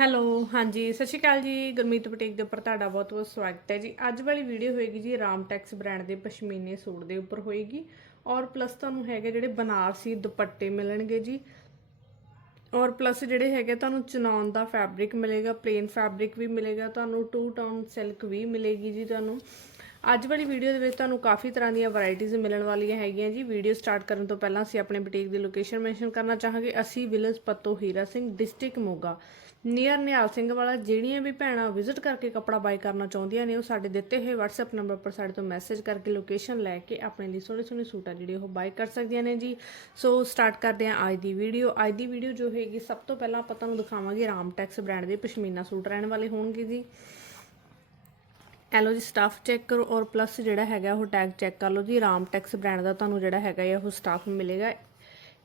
Hello, ਹਾਂਜੀ, ਸਤਿ ਸ਼੍ਰੀ ਅਕਾਲ ਜੀ। ਗੁਰਮੀਤ ਬੁਟੀਕ ਦੇ ਉੱਪਰ ਤੁਹਾਡਾ ਬਹੁਤ-ਬਹੁਤ ਸਵਾਗਤ ਹੈ ਜੀ। ਅੱਜ ਵਾਲੀ ਵੀਡੀਓ ਹੋਏਗੀ ਜੀ ਰਾਮਟੈਕਸ ਬ੍ਰਾਂਡ ਦੇ ਪਸ਼ਮੀਨੇ ਸੂਟ ਦੇ ਉੱਪਰ ਹੋਏਗੀ। ਔਰ ਪਲੱਸ ਤੁਹਾਨੂੰ ਹੈਗੇ ਜਿਹੜੇ ਬਨਾਰਸੀ ਦੁਪੱਟੇ ਮਿਲਣਗੇ ਜੀ। ਔਰ ਪਲੱਸ ਜਿਹੜੇ ਹੈਗੇ ਤੁਹਾਨੂੰ ਚਨੌਨ ਦਾ ਫੈਬਰਿਕ ਮਿਲੇਗਾ ਪਲੇਨ ਫੈਬਰਿਕ ਵੀ ਮਿਲੇਗਾ, ਤੁਹਾਨੂੰ ਟੂ ਟੋਨ ਸਿਲਕ ਵੀ ਮਿਲੇਗੀ ਜੀ ਤੁਹਾਨੂੰ। ਅੱਜ ਵਾਲੀ ਵੀਡੀਓ ਦੇ ਵਿੱਚ ਤੁਹਾਨੂੰ ਕਾਫੀ ਤਰ੍ਹਾਂ ਦੀਆਂ ਵੈਰਾਈਟੀਆਂ ਮਿਲਣ ਵਾਲੀਆਂ ਹੈਗੀਆਂ ਜੀ। ਵੀਡੀਓ ਸਟਾਰਟ ਕਰਨ ਤੋਂ ਪਹਿਲਾਂ ਅਸੀਂ ਆਪਣੇ ਬੁਟੀਕ ਦੀ ਲੋਕੇਸ਼ਨ ਮੈਂਸ਼ਨ ਕਰਨਾ ਚਾਹਾਂਗੇ। ਅਸੀਂ village Patto Hira Singh district Moga. Near Nihal Singh Wala ਜਿਹੜੀਆਂ ਵੀ ਭੈਣਾਂ ਵਿਜ਼ਿਟ ਕਰਕੇ ਕੱਪੜਾ ਬਾਈ ਕਰਨਾ ਚਾਹੁੰਦੀਆਂ ਨੇ, ਉਹ ਸਾਡੇ ਦਿੱਤੇ ਹੋਏ WhatsApp ਨੰਬਰ ਪਰ ਸਾਡੇ ਤੋਂ ਮੈਸੇਜ ਕਰਕੇ ਲੋਕੇਸ਼ਨ ਲੈ ਕੇ ਆਪਣੇ ਲਈ ਸੋਹਣੇ ਸੋਹਣੇ ਸੂਟ ਆ ਜਿਹੜੇ ਉਹ ਬਾਈ ਕਰ ਸਕਦੀਆਂ ਨੇ ਜੀ। ਸੋ ਸਟਾਰਟ ਕਰਦੇ ਹਾਂ ਅੱਜ ਦੀ ਵੀਡੀਓ ਅੱਜ ਦੀ ਵੀਡੀਓ ਜੋ ਹੈਗੀ, ਸਭ ਤੋਂ ਪਹਿਲਾਂ ਆਪਾਂ ਤੁਹਾਨੂੰ ਦਿਖਾਵਾਂਗੇ ਰਾਮਟੈਕਸ ਬ੍ਰਾਂਡ ਦੇ ਪਸ਼ਮੀਨਾ ਸੂਟ ਰਹਿਣ ਵਾਲੇ ਹੋਣਗੇ ਜੀ। ਐਲੋ ਜੀ ਸਟਾਫ ਚੈੱਕ ਕਰੋ ਔਰ ਪਲੱਸ ਜਿਹੜਾ ਹੈਗਾ ਉਹ ਟੈਗ ਚੈੱਕ ਕਰ ਲਓ ਜੀ। ਰਾਮਟੈਕਸ ਬ੍ਰਾਂਡ ਦਾ ਤੁਹਾਨੂੰ ਜਿਹੜਾ ਹੈਗਾ ਹੈ ਉਹ ਸਟਾਫ ਮਿਲੇਗਾ।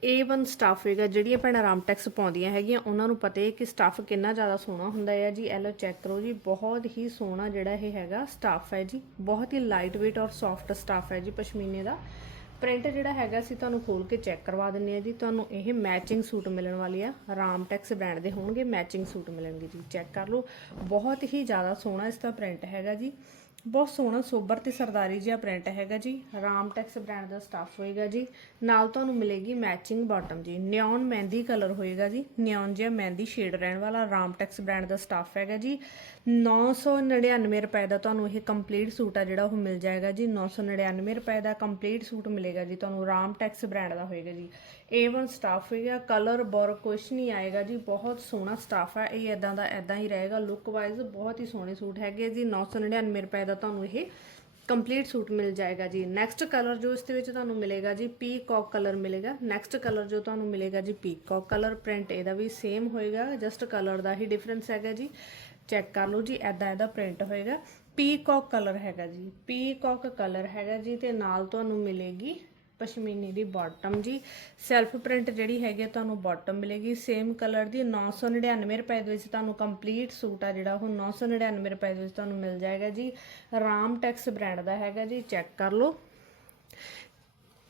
A1 ਸਟਾਫ ਹੈਗਾ ਜਿਹੜੀਆਂ ਭੈਣਾਂ ਰਾਮਟੈਕਸ ਪਾਉਂਦੀਆਂ ਹੈਗੀਆਂ, ਉਹਨਾਂ ਨੂੰ ਪਤਾ ਹੈ ਕਿ ਸਟਾਫ ਕਿੰਨਾ ਜ਼ਿਆਦਾ ਸੋਹਣਾ ਹੁੰਦਾ ਹੈ। ਜੀ, ਇਹ ਐਲੋ ਚੈੱਕ ਕਰੋ ਜੀ, ਬਹੁਤ ਹੀ ਸੋਹਣਾ ਜਿਹੜਾ ਇਹ ਹੈਗਾ ਸਟਾਫ ਹੈ ਜੀ। ਬਹੁਤ ਹੀ ਲਾਈਟ weight ਔਰ ਸੌਫਟ ਸਟਾਫ ਹੈ ਜੀ ਪਸ਼ਮੀਨੇ ਦਾ। ਪ੍ਰਿੰਟ ਜਿਹੜਾ ਹੈਗਾ ਸੀ ਤੁਹਾਨੂੰ ਖੋਲ ਕੇ ਚੈੱਕ ਕਰਵਾ ਦਿੰਨੇ ਆ ਜੀ। ਤੁਹਾਨੂੰ ਇਹ ਮੈਚਿੰਗ ਸੂਟ ਮਿਲਣ ਵਾਲੀ ਆ। ਰਾਮਟੈਕਸ ਬ੍ਰਾਂਡ ਦੇ ਹੋਣਗੇ ਮੈਚਿੰਗ ਸੂਟ ਮਿਲਣਗੇ ਜੀ। ਚੈੱਕ ਕਰ ਲਓ, ਬਹੁਤ ਹੀ ਜ਼ਿਆਦਾ ਸੋਹਣਾ ਇਸ ਦਾ ਪ੍ਰਿੰਟ ਹੈਗਾ ਜੀ। ਬਹੁਤ ਸੋਹਣਾ, ਸੋਬਰ ਤੇ ਸਰਦਾਰੀ ਜਿਹਾ ਪ੍ਰਿੰਟ ਹੈਗਾ ਜੀ। ਰਾਮ ਟੈਕਸ ਬ੍ਰਾਂਡ ਦਾ ਸਟਾਫ ਹੋਏਗਾ ਜੀ। ਨਾਲ ਤੁਹਾਨੂੰ ਮਿਲੇਗੀ ਮੈਚਿੰਗ ਬਾਟਮ ਜੀ। ਨਿਓਨ ਮਹਿੰਦੀ ਕਲਰ ਹੋਏਗਾ ਜੀ। ਨਿਓਨ ਜਿਹਾ ਮਹਿੰਦੀ ਸ਼ੇਡ ਰਹਿਣ ਵਾਲਾ ਰਾਮ ਟੈਕਸ ਬ੍ਰਾਂਡ ਦਾ ਸਟਾਫ ਹੈਗਾ ਜੀ। 999 ਰੁਪਏ ਦਾ ਤੁਹਾਨੂੰ ਇਹ ਕੰਪਲੀਟ ਸੂਟ ਆ ਜਿਹੜਾ ਉਹ ਮਿਲ ਜਾਏਗਾ ਜੀ। 999 ਰੁਪਏ ਦਾ ਕੰਪਲੀਟ ਸੂਟ ਮਿਲੇਗਾ ਜੀ ਤੁਹਾਨੂੰ ਰਾਮ ਟੈਕਸ ਬ੍ਰਾਂਡ ਦਾ ਹੋਏਗਾ ਜੀ। A1 ਸਟਾਫ ਹੈਗਾ ਕਲਰ ਬੋਰ ਕੁਛ ਨਹੀਂ ਆਏਗਾ ਜੀ, ਬਹੁਤ ਸੋਹਣਾ ਸਟਾਫ ਹੈ ਇਹ ਇਦਾਂ ਦਾ ਇਦਾਂ ਹੀ ਰਹੇਗਾ ਲੁੱਕ ਵਾਈਜ਼ ਬਹੁਤ ਹੀ ਸੋਹਣੇ ਸੂਟ ਹੈਗੇ ਜੀ 999 ਰੁਪਏ ਦਾ ਤੁਹਾਨੂੰ ਇਹ ਕੰਪਲੀਟ ਸੂਟ ਮਿਲ ਜਾਏਗਾ ਜੀ। ਨੈਕਸਟ ਕਲਰ ਜੋ ਇਸ ਦੇ ਵਿੱਚ ਤੁਹਾਨੂੰ ਮਿਲੇਗਾ ਜੀ ਪੀਕੌਕ ਕਲਰ ਮਿਲੇਗਾ। ਨੈਕਸਟ ਕਲਰ ਜੋ ਤੁਹਾਨੂੰ ਮਿਲੇਗਾ ਜੀ ਪੀਕੌਕ ਕਲਰ ਪ੍ਰਿੰਟ ਇਹਦਾ ਵੀ ਸੇਮ ਹੋਏਗਾ ਜਸਟ ਕਲਰ ਦਾ ਹੀ ਡਿਫਰੈਂਸ ਹੈਗਾ ਜੀ। ਚੈੱਕ ਕਰ ਲਓ ਜੀ ਐਦਾਂ ਇਹਦਾ ਪ੍ਰਿੰਟ ਹੋਏਗਾ। ਪੀਕੌਕ ਕਲਰ ਹੈਗਾ ਜੀ ਪੀਕੌਕ ਕਲਰ ਹੈਗਾ ਜੀ ਤੇ ਨਾਲ ਤੁਹਾਨੂੰ ਮਿਲੇਗੀ ਪਸ਼ਮੀਨੀ ਦੀ ਬਾਟਮ ਜੀ। ਸੈਲਫ ਪ੍ਰਿੰਟ ਜਿਹੜੀ ਹੈਗੀ ਆ, ਤੁਹਾਨੂੰ ਬਾਟਮ ਮਿਲੇਗੀ। ਸੇਮ ਕਲਰ ਦੀ 999 ਰੁਪਏ ਦੇ ਵਿੱਚ ਤੁਹਾਨੂੰ ਕੰਪਲੀਟ ਸੂਟ ਆ ਜਿਹੜਾ, ਉਹ 999 ਰੁਪਏ ਦੇ ਵਿੱਚ ਤੁਹਾਨੂੰ ਮਿਲ ਜਾਏਗਾ ਜੀ। ਰਾਮ ਟੈਕਸ ਬ੍ਰਾਂਡ ਦਾ ਹੈਗਾ ਜੀ ਚੈੱਕ ਕਰ ਲਓ।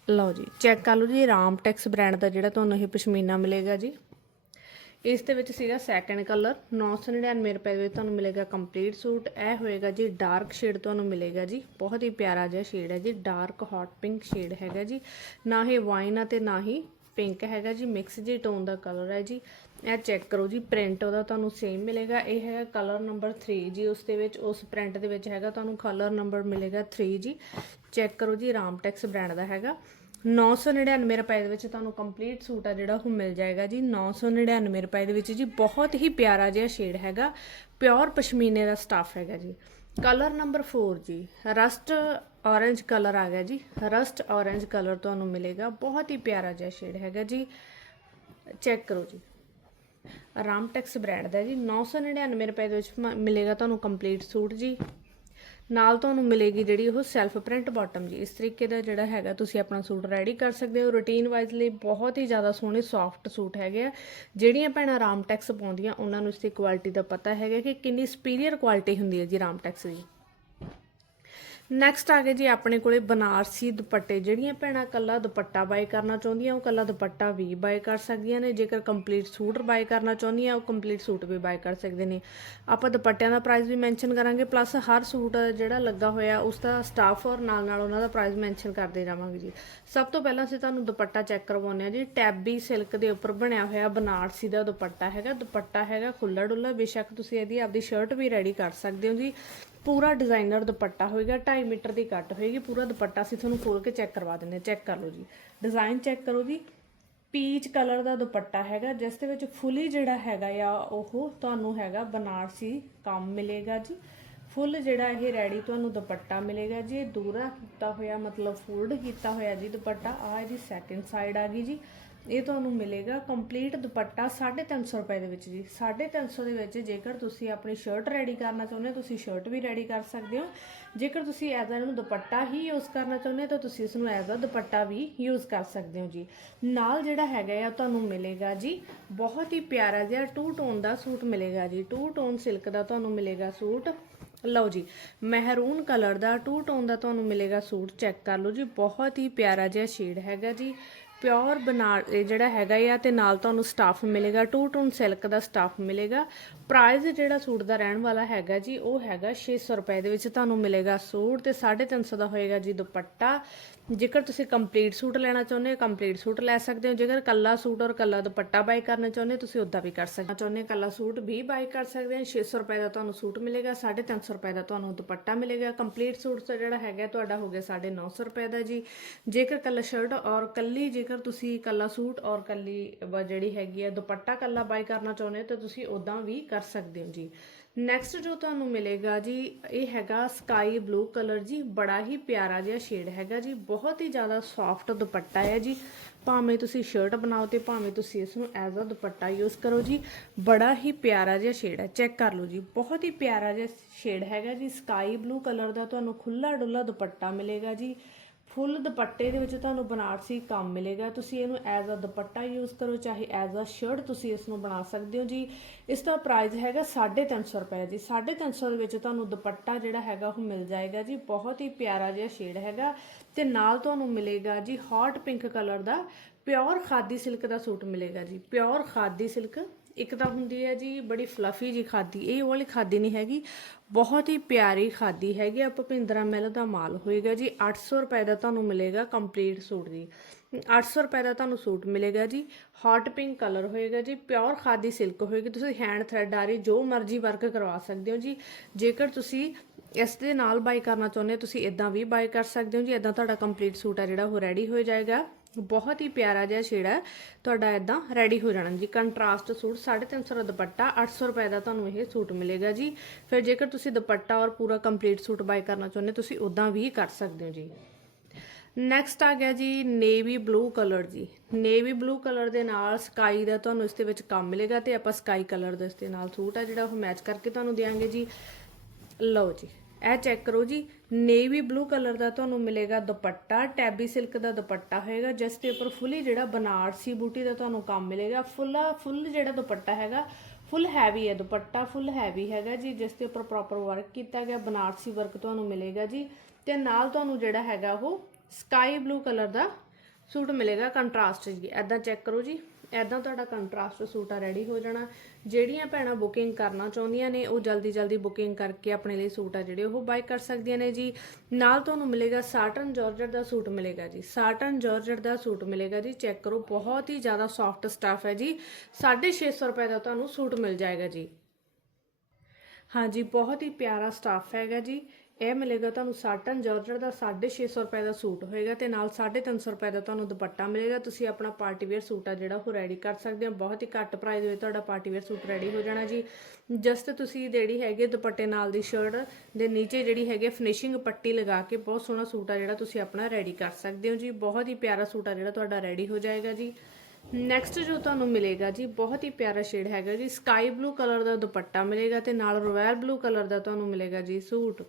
ਲਓ ਜੀ ਚੈੱਕ ਕਰ ਲਓ ਜੀ, ਰਾਮ ਟੈਕਸ ਬ੍ਰਾਂਡ ਦਾ ਜਿਹੜਾ ਤੁਹਾਨੂੰ ਇਹ ਪਸ਼ਮੀਨਾ ਮਿਲੇਗਾ ਜੀ। ਇਸ ਦੇ ਵਿੱਚ ਸੀਗਾ ਸੈਕੰਡ ਕਲਰ 999 ਰੁਪਏ ਦੇ ਵਿੱਚ ਤੁਹਾਨੂੰ ਮਿਲੇਗਾ ਕੰਪਲੀਟ ਸੂਟ। ਇਹ ਹੋਏਗਾ ਜੀ ਡਾਰਕ ਸ਼ੇਡ ਤੁਹਾਨੂੰ ਮਿਲੇਗਾ ਜੀ। ਬਹੁਤ ਹੀ ਪਿਆਰਾ ਜਿਹਾ ਸ਼ੇਡ ਹੈ ਜੀ ਡਾਰਕ ਹੌਟ ਪਿੰਕ ਸ਼ੇਡ ਹੈਗਾ ਜੀ। ਨਾ ਹੀ ਵਾਈਨ ਅਤੇ ਨਾ ਹੀ ਪਿੰਕ ਹੈਗਾ ਜੀ। ਮਿਕਸ ਜੀ ਟੋਨ ਦਾ ਕਲਰ ਹੈ ਜੀ। ਇਹ ਚੈੱਕ ਕਰੋ ਜੀ ਪ੍ਰਿੰਟ ਉਹਦਾ ਤੁਹਾਨੂੰ ਸੇਮ ਮਿਲੇਗਾ। ਇਹ ਹੈਗਾ ਕਲਰ ਨੰਬਰ 3 ਜੀ, ਉਸ ਦੇ ਵਿੱਚ, ਉਸ ਪ੍ਰਿੰਟ ਦੇ ਵਿੱਚ ਹੈਗਾ ਤੁਹਾਨੂੰ ਕਲਰ ਨੰਬਰ ਮਿਲੇਗਾ 3 ਜੀ। ਚੈੱਕ ਕਰੋ ਜੀ ਰਾਮਟੈਕਸ ਬ੍ਰਾਂਡ ਦਾ ਹੈਗਾ। 999 ਰੁਪਏ ਦੇ ਵਿੱਚ ਤੁਹਾਨੂੰ ਕੰਪਲੀਟ ਸੂਟ ਆ ਜਿਹੜਾ ਉਹ ਮਿਲ ਜਾਏਗਾ ਜੀ। 999 ਰੁਪਏ ਦੇ ਵਿੱਚ ਜੀ ਬਹੁਤ ਹੀ ਪਿਆਰਾ ਜਿਹਾ ਸ਼ੇਡ ਹੈਗਾ। ਪਿਓਰ ਪਸ਼ਮੀਨੇ ਦਾ ਸਟਾਫ ਹੈਗਾ ਜੀ। ਕਲਰ ਨੰਬਰ 4 ਜੀ। ਰਸਟ ਔਰੇਂਜ ਕਲਰ ਆ ਗਿਆ ਜੀ। ਰਸਟ ਔਰੇਂਜ ਕਲਰ ਤੁਹਾਨੂੰ ਮਿਲੇਗਾ। ਬਹੁਤ ਹੀ ਪਿਆਰਾ ਜਿਹਾ ਸ਼ੇਡ ਹੈਗਾ ਜੀ। ਚੈੱਕ ਕਰੋ ਜੀ। ਰਾਮਟੈਕਸ ਬ੍ਰਾਂਡ ਦਾ ਜੀ। 999 ਰੁਪਏ ਦੇ ਵਿੱਚ ਮ- ਮਿਲੇਗਾ ਤੁਹਾਨੂੰ ਕੰਪਲੀਟ ਸੂਟ ਜੀ। ਨਾਲ ਤੁਹਾਨੂੰ ਮਿਲੇਗੀ ਜਿਹੜੀ ਉਹ ਸੈਲਫ ਪ੍ਰਿੰਟ ਬਾਟਮ ਜੀ। ਇਸ ਤਰੀਕੇ ਦਾ ਜਿਹੜਾ ਹੈਗਾ, ਤੁਸੀਂ ਆਪਣਾ ਸੂਟ ਰੈਡੀ ਕਰ ਸਕਦੇ ਹੋ। ਰੂਟੀਨ ਵਾਈਜ਼ ਲਈ ਬਹੁਤ ਹੀ ਜ਼ਿਆਦਾ ਸੋਹਣੇ ਸੌਫਟ ਸੂਟ ਹੈਗੇ ਆ। ਜਿਹੜੀਆਂ ਭੈਣਾਂ ਰਾਮਟੈਕਸ ਪਾਉਂਦੀਆਂ, ਉਹਨਾਂ ਨੂੰ ਇਸ ਦੀ ਕੁਆਲਿਟੀ ਦਾ ਪਤਾ ਹੈਗਾ ਕਿ ਕਿੰਨੀ ਸੁਪੀਰੀਅਰ ਕੁਆਲਿਟੀ ਹੁੰਦੀ ਹੈ ਜੀ ਰਾਮਟੈਕਸ ਦੀ। ਨੈਕਸਟ ਆ ਗਏ ਜੀ ਆਪਣੇ ਕੋਲੇ ਬਨਾਰਸੀ ਦੁਪੱਟੇ। ਜਿਹੜੀਆਂ ਭੈਣਾਂ ਕੱਲਾ ਦੁਪੱਟਾ ਬਾਈ ਕਰਨਾ ਚਾਹੁੰਦੀਆਂ, ਉਹ ਕੱਲਾ ਦੁਪੱਟਾ ਵੀ ਬਾਈ ਕਰ ਸਕਦੀਆਂ ਨੇ। ਜੇਕਰ ਕੰਪਲੀਟ ਸੂਟ ਬਾਈ ਕਰਨਾ ਚਾਹੁੰਦੀਆਂ, ਉਹ ਕੰਪਲੀਟ ਸੂਟ ਵੀ ਬਾਈ ਕਰ ਸਕਦੇ ਨੇ। ਆਪਾਂ ਦੁਪੱਟਿਆਂ ਦਾ ਪ੍ਰਾਈਸ ਵੀ ਮੈਂਸ਼ਨ ਕਰਾਂਗੇ ਪਲੱਸ ਹਰ ਸੂਟ ਜਿਹੜਾ ਲੱਗਾ ਹੋਇਆ, ਉਸ ਦਾ ਸਟਾਫ ਔਰ ਨਾਲ ਨਾਲ ਉਹਨਾਂ ਦਾ ਪ੍ਰਾਈਸ ਮੈਂਸ਼ਨ ਕਰਦੇ ਜਾਵਾਂਗੇ ਜੀ। ਸਭ ਤੋਂ ਪਹਿਲਾਂ ਅਸੀਂ ਤੁਹਾਨੂੰ ਦੁਪੱਟਾ ਚੈੱਕ ਕਰਵਾਉਂਦੇ ਆ ਜੀ। ਟੈਬੀ ਸਿਲਕ ਦੇ ਉੱਪਰ ਬਣਿਆ ਹੋਇਆ ਬਨਾਰਸੀ ਦਾ ਦੁਪੱਟਾ ਹੈਗਾ। ਦੁਪੱਟਾ ਹੈਗਾ ਖੁੱਲਾ ਡੁੱਲਾ ਬੇਸ਼ੱਕ ਤੁਸੀਂ ਇਹਦੀ ਆਪਦੀ ਸ਼ਰਟ ਵੀ ਰੈਡੀ ਕਰ ਸਕਦੇ ਹੋ ਜੀ। ਪੂਰਾ ਡਿਜ਼ਾਈਨਰ ਦੁਪੱਟਾ ਹੋਏਗਾ 2.5 ਮੀਟਰ ਦੀ ਕੱਟ ਹੋਏਗੀ, ਪੂਰਾ ਦੁਪੱਟਾ ਅਸੀਂ ਤੁਹਾਨੂੰ ਖੋਲ ਕੇ ਚੈੱਕ ਕਰਵਾ ਦਿੰਦੇ ਹਾਂ ਚੈੱਕ ਕਰ ਲਓ ਜੀ। ਡਿਜ਼ਾਈਨ ਚੈੱਕ ਕਰੋ ਜੀ। ਪੀਚ ਕਲਰ ਦਾ ਦੁਪੱਟਾ ਹੈਗਾ, ਜਿਸ ਦੇ ਵਿੱਚ ਫੁੱਲੀ ਜਿਹੜਾ ਹੈਗਾ ਆ, ਉਹ ਤੁਹਾਨੂੰ ਹੈਗਾ ਬਨਾਰਸੀ ਕੰਮ ਮਿਲੇਗਾ ਜੀ। ਫੁੱਲ ਜਿਹੜਾ ਇਹ ਰੈਡੀ ਤੁਹਾਨੂੰ ਦੁਪੱਟਾ ਮਿਲੇਗਾ ਜੀ। ਇਹ ਦੂਰਾ ਕੀਤਾ ਹੋਇਆ, ਮਤਲਬ ਫੋਲਡ ਕੀਤਾ ਹੋਇਆ ਜੀ ਦੁਪੱਟਾ। ਆ ਇਹਦੀ ਸੈਕਿੰਡ ਸਾਈਡ ਆ ਗਈ ਜੀ। ਇਹ ਤੁਹਾਨੂੰ ਮਿਲੇਗਾ ਕੰਪਲੀਟ ਦੁਪੱਟਾ 350 ਰੁਪਏ ਦੇ ਵਿੱਚ ਜੀ। 350 ਦੇ ਵਿੱਚ ਜੇਕਰ ਤੁਸੀਂ ਆਪਣੀ ਸ਼ਰਟ ਰੈਡੀ ਕਰਨਾ ਚਾਹੁੰਦੇ ਹੋ, ਤੁਸੀਂ ਸ਼ਰਟ ਵੀ ਰੈਡੀ ਕਰ ਸਕਦੇ ਹੋ। ਜੇਕਰ ਤੁਸੀਂ ਐਜ਼ ਅ ਇਹਨੂੰ ਦੁਪੱਟਾ ਹੀ ਯੂਜ਼ ਕਰਨਾ ਚਾਹੁੰਦੇ ਹੋ, ਤਾਂ ਤੁਸੀਂ ਇਸ ਨੂੰ as a dupatta we use ਕਰ ਸਕਦੇ ਹੋ ਜੀ। ਨਾਲ ਜਿਹੜਾ ਹੈਗਾ ਆ, ਤੁਹਾਨੂੰ ਮਿਲੇਗਾ ਜੀ, ਬਹੁਤ ਹੀ ਪਿਆਰਾ ਜਿਹਾ ਟੂ ਟੋਨ ਦਾ ਸੂਟ ਮਿਲੇਗਾ ਜੀ। ਟੂ ਟੋਨ ਸਿਲਕ ਦਾ ਤੁਹਾਨੂੰ ਮਿਲੇਗਾ ਸੂਟ। ਲਓ ਜੀ, ਮਹਿਰੂਨ ਕਲਰ ਦਾ ਟੂ ਟੋਨ ਦਾ ਤੁਹਾਨੂੰ ਮਿਲੇਗਾ ਸੂਟ ਚੈੱਕ ਕਰ ਲਓ ਜੀ। ਬਹੁਤ ਹੀ ਪਿਆਰਾ ਜਿਹਾ ਸ਼ੇਡ ਹੈਗਾ ਜੀ। ਪਿਓਰ ਬਣਾ ਜਿਹੜਾ ਹੈਗਾ ਆ ਤੇ ਨਾਲ ਤੁਹਾਨੂੰ ਸਟਾਫ ਮਿਲੇਗਾ ਟੂ ਟੂਨ ਸਿਲਕ ਦਾ ਸਟਾਫ ਮਿਲੇਗਾ। ਪ੍ਰਾਈਸ ਜਿਹੜਾ ਸੂਟ ਦਾ ਰਹਿਣ ਵਾਲਾ ਹੈਗਾ ਜੀ, ਉਹ ਹੈਗਾ 600 ਰੁਪਏ ਦੇ ਵਿੱਚ ਤੁਹਾਨੂੰ ਮਿਲੇਗਾ ਸੂਟ ਤੇ 350 ਦਾ ਹੋਏਗਾ ਜੀ ਦੁਪੱਟਾ। ਜੇਕਰ ਤੁਸੀਂ ਕੰਪਲੀਟ ਸੂਟ ਲੈਣਾ ਚਾਹੁੰਦੇ ਹੋ ਕੰਪਲੀਟ ਸੂਟ ਲੈ ਸਕਦੇ ਹੋ। ਜੇਕਰ ਕੱਲਾ ਸੂਟ ਔਰ ਕੱਲਾ ਦੁਪੱਟਾ ਬਾਈ ਕਰਨਾ ਚਾਹੁੰਦੇ ਹੋ, ਤੁਸੀਂ ਉਦਾਂ ਵੀ ਕਰ ਸਕਦੇ ਹੋ। ਚਾਹੁੰਦੇ ਹੋ ਕੱਲਾ ਸੂਟ ਵੀ ਬਾਈ ਕਰ ਸਕਦੇ ਹੋ 600 ਰੁਪਏ ਦਾ ਤੁਹਾਨੂੰ ਸੂਟ ਮਿਲੇਗਾ 350 ਰੁਪਏ ਦਾ ਤੁਹਾਨੂੰ ਦੁਪੱਟਾ ਮਿਲੇਗਾ। ਕੰਪਲੀਟ ਸੂਟ ਦਾ ਜਿਹੜਾ ਹੈਗਾ, ਤੁਹਾਡਾ ਹੋ ਗਿਆ 950 ਰੁਪਏ ਦਾ ਜੀ। ਜੇਕਰ ਕੱਲਾ ਸ਼ਰਟ ਔਰ ਕੱਲੀ, ਜੇਕਰ ਤੁਸੀਂ ਕੱਲਾ ਸੂਟ ਔਰ ਕੱਲੀ ਜਿਹੜੀ ਹੈਗੀ ਹੈ ਦੁਪੱਟਾ ਕੱਲਾ ਬਾਈ ਕਰਨਾ ਚਾਹੁੰਦੇ ਹੋ, ਤਾਂ ਤੁਸੀਂ ਉਦਾਂ ਵੀ ਕਰ ਸਕਦੇ ਹੋ ਜੀ। ਨੈਕਸਟ ਜੋ ਤੁਹਾਨੂੰ ਮਿਲੇਗਾ ਜੀ, ਇਹ ਹੈਗਾ ਸਕਾਈ ਬਲੂ ਕਲਰ ਜੀ, ਬੜਾ ਹੀ ਪਿਆਰਾ ਜਿਹਾ ਸ਼ੇਡ ਹੈਗਾ ਜੀ, ਬਹੁਤ ਹੀ ਜ਼ਿਆਦਾ ਸੌਫਟ ਦੁਪੱਟਾ ਹੈ ਜੀ। ਭਾਵੇਂ ਤੁਸੀਂ ਸ਼ਰਟ ਬਣਾਓ ਤੇ ਭਾਵੇਂ ਤੁਸੀਂ ਇਸ ਨੂੰ ਐਜ਼ ਅ ਦੁਪੱਟਾ ਯੂਜ਼ ਕਰੋ ਜੀ, ਬੜਾ ਹੀ ਪਿਆਰਾ ਜਿਹਾ ਸ਼ੇਡ ਹੈ। ਚੈੱਕ ਕਰ ਲਓ ਜੀ, ਬਹੁਤ ਹੀ ਪਿਆਰਾ ਜਿਹਾ ਸ਼ੇਡ ਹੈਗਾ ਜੀ। ਸਕਾਈ ਬਲੂ ਕਲਰ ਦਾ ਤੁਹਾਨੂੰ ਖੁੱਲਾ ਡੁੱਲਾ ਦੁਪੱਟਾ ਮਿਲੇਗਾ ਜੀ। ਫੁੱਲ ਦੁਪੱਟੇ ਦੇ ਵਿੱਚ ਤੁਹਾਨੂੰ ਬਨਾਰਸੀ ਕੰਮ ਮਿਲੇਗਾ। ਤੁਸੀਂ ਇਹਨੂੰ ਐਜ਼ ਅ ਦੁਪੱਟਾ ਯੂਜ਼ ਕਰੋ, ਚਾਹੇ ਐਜ਼ ਅ ਸ਼ਰਟ ਤੁਸੀਂ ਇਸ ਨੂੰ ਬਣਾ ਸਕਦੇ ਹੋ ਜੀ। ਇਸ ਦਾ ਪ੍ਰਾਈਸ ਹੈਗਾ 350 ਰੁਪਏ ਜੀ। 350 ਦੇ ਵਿੱਚ ਤੁਹਾਨੂੰ ਦੁਪੱਟਾ ਜਿਹੜਾ ਹੈਗਾ ਉਹ ਮਿਲ ਜਾਏਗਾ ਜੀ। ਬਹੁਤ ਹੀ ਪਿਆਰਾ ਜਿਹਾ ਸ਼ੇਡ ਹੈਗਾ ਤੇ ਨਾਲ ਤੁਹਾਨੂੰ ਮਿਲੇਗਾ ਜੀ ਹੌਟ ਪਿੰਕ ਕਲਰ ਦਾ ਪਿਓਰ ਖਾਦੀ ਸਿਲਕ ਦਾ ਸੂਟ ਮਿਲੇਗਾ ਜੀ। ਪਿਓਰ ਖਾਦੀ ਸਿਲਕ ਇੱਕ ਤਾਂ ਹੁੰਦੀ ਹੈ ਜੀ ਬੜੀ ਫਲਫੀ ਜੀ ਖਾਦੀ। ਇਹ ਵਾਲੀ ਖਾਦੀ ਨਹੀਂ ਹੈਗੀ। ਬਹੁਤ ਹੀ ਪਿਆਰੀ ਖਾਦੀ ਹੈਗੀ ਆ। ਭਪਿੰਦਰਾ ਮਹਿਲ ਦਾ ਮਾਲ ਹੋਏਗਾ ਜੀ। 800 ਰੁਪਏ ਦਾ ਤੁਹਾਨੂੰ ਮਿਲੇਗਾ ਕੰਪਲੀਟ ਸੂਟ ਜੀ। 800 ਰੁਪਏ ਦਾ ਤੁਹਾਨੂੰ ਸੂਟ ਮਿਲੇਗਾ ਜੀ। ਹੌਟ ਪਿੰਕ ਕਲਰ ਹੋਏਗਾ ਜੀ। ਪਿਓਰ ਖਾਦੀ ਸਿਲਕ ਹੋਏਗੀ। ਤੁਸੀਂ ਹੈਂਡ ਥ੍ਰੈਡ ਆਰੀ ਜੋ ਮਰਜ਼ੀ ਵਰਕ ਕਰਵਾ ਸਕਦੇ ਹੋ ਜੀ। ਜੇਕਰ ਤੁਸੀਂ ਇਸ ਦੇ ਨਾਲ ਬਾਈ ਕਰਨਾ ਚਾਹੁੰਦੇ ਹੋ, ਤੁਸੀਂ ਇਦਾਂ ਵੀ ਬਾਈ ਕਰ ਸਕਦੇ ਹੋ ਜੀ। ਇਦਾਂ ਤੁਹਾਡਾ ਕੰਪਲੀਟ ਸੂਟ ਆ ਜਿਹੜਾ, ਉਹ ਰੈਡੀ ਹੋ ਜਾਏਗਾ। ਬਹੁਤ ਹੀ ਪਿਆਰਾ ਜਿਹਾ ਸ਼ੇਡ ਹੈ। ਤੁਹਾਡਾ ਇਦਾਂ ਰੈਡੀ ਹੋ ਜਾਣਾ ਜੀ। ਕੰਟਰਾਸਟ ਸੂਟ 350 ਦਾ ਦੁਪੱਟਾ 800 ਰੁਪਏ ਦਾ ਤੁਹਾਨੂੰ ਇਹ ਸੂਟ ਮਿਲੇਗਾ ਜੀ। ਫਿਰ ਜੇਕਰ ਤੁਸੀਂ ਦੁਪੱਟਾ ਔਰ ਪੂਰਾ ਕੰਪਲੀਟ ਸੂਟ ਬਾਈ ਕਰਨਾ ਚਾਹੁੰਦੇ ਤੁਸੀਂ ਉਦਾਂ ਵੀ ਕਰ ਸਕਦੇ ਹੋ ਜੀ। ਨੈਕਸਟ ਆ ਗਿਆ ਜੀ ਨੇਵੀ ਬਲੂ ਕਲਰ ਜੀ। ਨੇਵੀ ਬਲੂ ਕਲਰ ਦੇ ਨਾਲ ਸਕਾਈ ਦਾ ਤੁਹਾਨੂੰ ਇਸ ਦੇ ਵਿੱਚ ਕੰਮ ਮਿਲੇਗਾ ਤੇ ਆਪਾਂ ਸਕਾਈ ਕਲਰ ਦੇ ਇਸ ਦੇ ਨਾਲ ਸੂਟ ਆ ਜਿਹੜਾ ਉਹ ਮੈਚ ਕਰਕੇ ਤੁਹਾਨੂੰ ਦੇਵਾਂਗੇ ਜੀ। ਲਓ ਜੀ, ਇਹ ਚੈੱਕ ਕਰੋ ਜੀ। ਨੇਵੀ ਬਲੂ ਕਲਰ ਦਾ ਤੁਹਾਨੂੰ ਮਿਲੇਗਾ ਦੁਪੱਟਾ, ਟੈਬੀ ਸਿਲਕ ਦਾ ਦੁਪੱਟਾ ਹੋਏਗਾ ਜਿਸ ਦੇ ਉੱਪਰ ਫੁੱਲੀ ਜਿਹੜਾ ਬਨਾਰਸੀ ਬੂਟੀ ਦਾ ਤੁਹਾਨੂੰ ਕੰਮ ਮਿਲੇਗਾ, ਫੁੱਲ ਫੁੱਲ ਜਿਹੜਾ ਦੁਪੱਟਾ ਹੈਗਾ, ਫੁੱਲ ਹੈਵੀ ਹੈ, ਦੁਪੱਟਾ ਫੁੱਲ ਹੈਵੀ ਹੈਗਾ ਜੀ, ਜਿਸ ਦੇ ਉੱਪਰ ਪ੍ਰੋਪਰ ਵਰਕ ਕੀਤਾ ਗਿਆ, ਬਨਾਰਸੀ ਵਰਕ ਤੁਹਾਨੂੰ ਮਿਲੇਗਾ ਜੀ, ਤੇ ਨਾਲ ਤੁਹਾਨੂੰ ਜਿਹੜਾ ਹੈਗਾ ਉਹ ਸਕਾਈ ਬਲੂ ਕਲਰ ਦਾ ਸੂਟ ਮਿਲੇਗਾ ਕੰਟਰਾਸਟ ਜੀ ਐਦਾਂ ਚੈੱਕ ਕਰੋ ਜੀ। ਐਦਾਂ ਤੁਹਾਡਾ ਕੰਟਰਾਸਟ ਸੂਟ ਆ ਰੈਡੀ ਹੋ ਜਾਣਾ। ਜਿਹੜੀਆਂ ਭੈਣਾਂ ਬੁਕਿੰਗ ਕਰਨਾ ਚਾਹੁੰਦੀਆਂ ਨੇ, ਉਹ ਜਲਦੀ ਜਲਦੀ ਬੁਕਿੰਗ ਕਰਕੇ ਆਪਣੇ ਲਈ ਸੂਟ ਆ ਜਿਹੜੇ ਉਹ ਬਾਈ ਕਰ ਸਕਦੀਆਂ ਨੇ ਜੀ। ਨਾਲ ਤੁਹਾਨੂੰ ਮਿਲੇਗਾ ਸਾਟਨ ਜਾਰਜਟ ਦਾ ਸੂਟ ਮਿਲੇਗਾ ਜੀ। ਸਾਟਨ ਜਾਰਜਟ ਦਾ ਸੂਟ ਮਿਲੇਗਾ ਜੀ। ਚੈੱਕ ਕਰੋ, ਬਹੁਤ ਹੀ ਜ਼ਿਆਦਾ ਸੌਫਟ ਸਟਫ ਹੈ ਜੀ। 650 ਰੁਪਏ ਦਾ ਤੁਹਾਨੂੰ ਸੂਟ ਮਿਲ ਜਾਏਗਾ ਜੀ। ਹਾਂਜੀ, ਬਹੁਤ ਹੀ ਪਿਆਰਾ ਸਟਾਫ ਹੈਗਾ ਜੀ। ਇਹ ਮਿਲੇਗਾ ਤੁਹਾਨੂੰ ਸਾਟਨ ਜਾਰਜਟ ਦਾ 650 ਰੁਪਏ ਦਾ ਸੂਟ ਹੋਏਗਾ ਤੇ ਨਾਲ 350 ਰੁਪਏ ਦਾ ਤੁਹਾਨੂੰ ਦੁਪੱਟਾ ਮਿਲੇਗਾ। ਤੁਸੀਂ ਆਪਣਾ ਪਾਰਟੀ ਵੇਅਰ ਸੂਟ ਆ ਜਿਹੜਾ ਉਹ ਰੈਡੀ ਕਰ ਸਕਦੇ ਹੋ। ਬਹੁਤ ਹੀ ਘੱਟ ਪ੍ਰਾਈਸ ਦੇ ਵਿੱਚ ਤੁਹਾਡਾ ਪਾਰਟੀ ਵੇਅਰ ਸੂਟ ਰੈਡੀ ਹੋ ਜਾਣਾ ਜੀ। ਜਸਟ ਤੁਸੀਂ ਜਿਹੜੀ ਹੈਗੀ ਦੁਪੱਟੇ ਨਾਲ ਦੀ ਸ਼ਰਟ ਦੇ ਨੀਚੇ ਜਿਹੜੀ ਹੈਗੀ ਫਿਨਿਸ਼ਿੰਗ ਪੱਟੀ ਲਗਾ ਕੇ ਬਹੁਤ ਸੋਹਣਾ ਸੂਟ ਆ ਜਿਹੜਾ ਤੁਸੀਂ ਆਪਣਾ ਰੈਡੀ ਕਰ ਸਕਦੇ ਹੋ ਜੀ। ਬਹੁਤ ਹੀ ਪਿਆਰਾ ਸੂਟ ਆ ਜਿਹੜਾ ਤੁਹਾਡਾ ਰੈਡੀ ਹੋ ਜਾਏਗਾ ਜੀ। ਨੈਕਸਟ ਜੋ ਤੁਹਾਨੂੰ ਮਿਲੇਗਾ ਜੀ, ਬਹੁਤ ਹੀ ਪਿਆਰਾ ਸ਼ੇਡ ਹੈਗਾ ਜੀ। ਸਕਾਈ ਬਲੂ ਕਲਰ ਦਾ ਦੁਪੱਟਾ ਮਿਲੇਗਾ ਤੇ ਨਾਲ ਰਾਇਲ ਬਲੂ ਕਲਰ ਦਾ ਤੁਹਾਨੂੰ ਮਿਲੇਗਾ ਜੀ ਸੂਟ।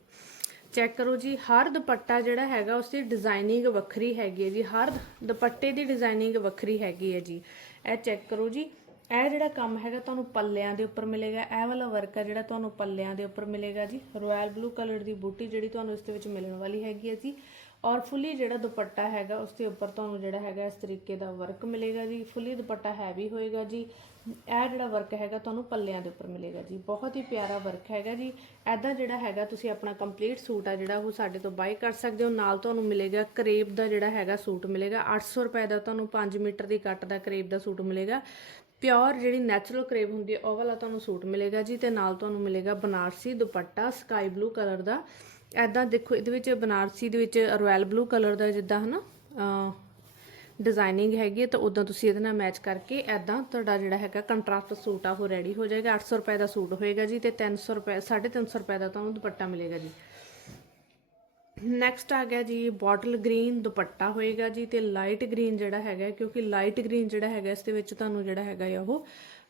ਚੈੱਕ ਕਰੋ ਜੀ, ਹਰ ਦੁਪੱਟਾ ਜਿਹੜਾ ਹੈਗਾ ਉਸ ਦੀ ਡਿਜ਼ਾਈਨਿੰਗ ਵੱਖਰੀ ਹੈਗੀ ਹੈ ਜੀ, ਹਰ ਦੁਪੱਟੇ ਦੀ ਡਿਜ਼ਾਈਨਿੰਗ ਵੱਖਰੀ ਹੈਗੀ ਹੈ ਜੀ। ਇਹ ਚੈੱਕ ਕਰੋ ਜੀ, ਇਹ ਜਿਹੜਾ ਕੰਮ ਹੈਗਾ ਤੁਹਾਨੂੰ ਪੱਲਿਆਂ ਦੇ ਉੱਪਰ ਮਿਲੇਗਾ, ਇਹ ਵਾਲਾ ਵਰਕ ਹੈ ਜਿਹੜਾ ਤੁਹਾਨੂੰ ਪੱਲਿਆਂ ਦੇ ਉੱਪਰ ਮਿਲੇਗਾ ਜੀ। ਰਾਇਲ ਬਲੂ ਕਲਰ ਦੀ ਬੂਟੀ ਜਿਹੜੀ ਤੁਹਾਨੂੰ ਇਸ ਦੇ ਵਿੱਚ ਮਿਲਣ ਵਾਲੀ ਹੈਗੀ ਹੈ ਜੀ। ਔਰ ਫੁੱਲੀ ਜਿਹੜਾ ਦੁਪੱਟਾ ਹੈਗਾ, ਉਸ ਦੇ ਉੱਪਰ ਤੁਹਾਨੂੰ ਜਿਹੜਾ ਹੈਗਾ, ਇਸ ਤਰੀਕੇ ਦਾ ਵਰਕ ਮਿਲੇਗਾ ਜੀ। ਫੁੱਲੀ ਦੁਪੱਟਾ ਹੈਵੀ ਹੋਏਗਾ ਜੀ। ਇਹ ਜਿਹੜਾ ਵਰਕ ਹੈਗਾ, ਤੁਹਾਨੂੰ ਪੱਲਿਆਂ ਦੇ ਉੱਪਰ ਮਿਲੇਗਾ ਜੀ। ਬਹੁਤ ਹੀ ਪਿਆਰਾ ਵਰਕ ਹੈਗਾ ਜੀ। ਐਦਾਂ ਜਿਹੜਾ ਹੈਗਾ, ਤੁਸੀਂ ਆਪਣਾ ਕੰਪਲੀਟ ਸੂਟ ਆ ਜਿਹੜਾ, ਉਹ ਸਾਡੇ ਤੋਂ ਬਾਈ ਕਰ ਸਕਦੇ ਹੋ। ਨਾਲ ਤੁਹਾਨੂੰ ਮਿਲੇਗਾ ਕਰੇਪ ਦਾ ਜਿਹੜਾ ਹੈਗਾ ਸੂਟ ਮਿਲੇਗਾ। 800 ਰੁਪਏ ਦਾ ਤੁਹਾਨੂੰ 5 ਮੀਟਰ ਦੀ ਕੱਟ ਦਾ ਕਰੇਪ ਦਾ ਸੂਟ ਮਿਲੇਗਾ। ਪਿਓਰ ਜਿਹੜੀ ਨੈਚੁਰਲ ਕਰੇਪ ਹੁੰਦੀ ਹੈ, ਉਹ ਵਾਲਾ ਤੁਹਾਨੂੰ ਸੂਟ ਮਿਲੇਗਾ ਜੀ। ਤੇ ਨਾਲ ਤੁਹਾਨੂੰ ਮਿਲੇਗਾ Banarasi dupatta sky blue colour ਦਾ। ਐਦਾਂ ਦੇਖੋ, ਇਹਦੇ ਵਿੱਚ ਬਨਾਰਸੀ ਦੇ ਵਿੱਚ ਰਾਇਲ ਬਲੂ ਕਲਰ ਦਾ ਜਿੱਦਾਂ ਹਨਾ ਡਿਜ਼ਾਈਨਿੰਗ ਹੈਗੀ ਹੈ, ਤਾਂ ਉਦਾਂ ਤੁਸੀਂ ਇਹਦੇ ਨਾਲ ਮੈਚ ਕਰਕੇ ਐਦਾਂ ਤੁਹਾਡਾ ਜਿਹੜਾ ਹੈਗਾ ਕੰਟਰਾਸਟ ਸੂਟ ਆ, ਉਹ ਰੈਡੀ ਹੋ ਜਾਏਗਾ। 800 ਰੁਪਏ ਦਾ ਸੂਟ ਹੋਏਗਾ ਜੀ ਤੇ 300 ਰੁਪਏ 350 ਰੁਪਏ ਦਾ ਤੁਹਾਨੂੰ ਦੁਪੱਟਾ ਮਿਲੇਗਾ ਜੀ। ਨੈਕਸਟ ਆ ਗਿਆ ਜੀ ਬੋਟਲ ਗ੍ਰੀਨ ਦੁਪੱਟਾ ਹੋਏਗਾ ਜੀ ਤੇ ਲਾਈਟ ਗ੍ਰੀਨ ਜਿਹੜਾ ਹੈਗਾ, ਕਿਉਂਕਿ ਲਾਈਟ ਗ੍ਰੀਨ ਜਿਹੜਾ ਹੈਗਾ, ਇਸ ਦੇ ਵਿੱਚ ਤੁਹਾਨੂੰ ਜਿਹੜਾ ਹੈਗਾ ਆ ਉਹ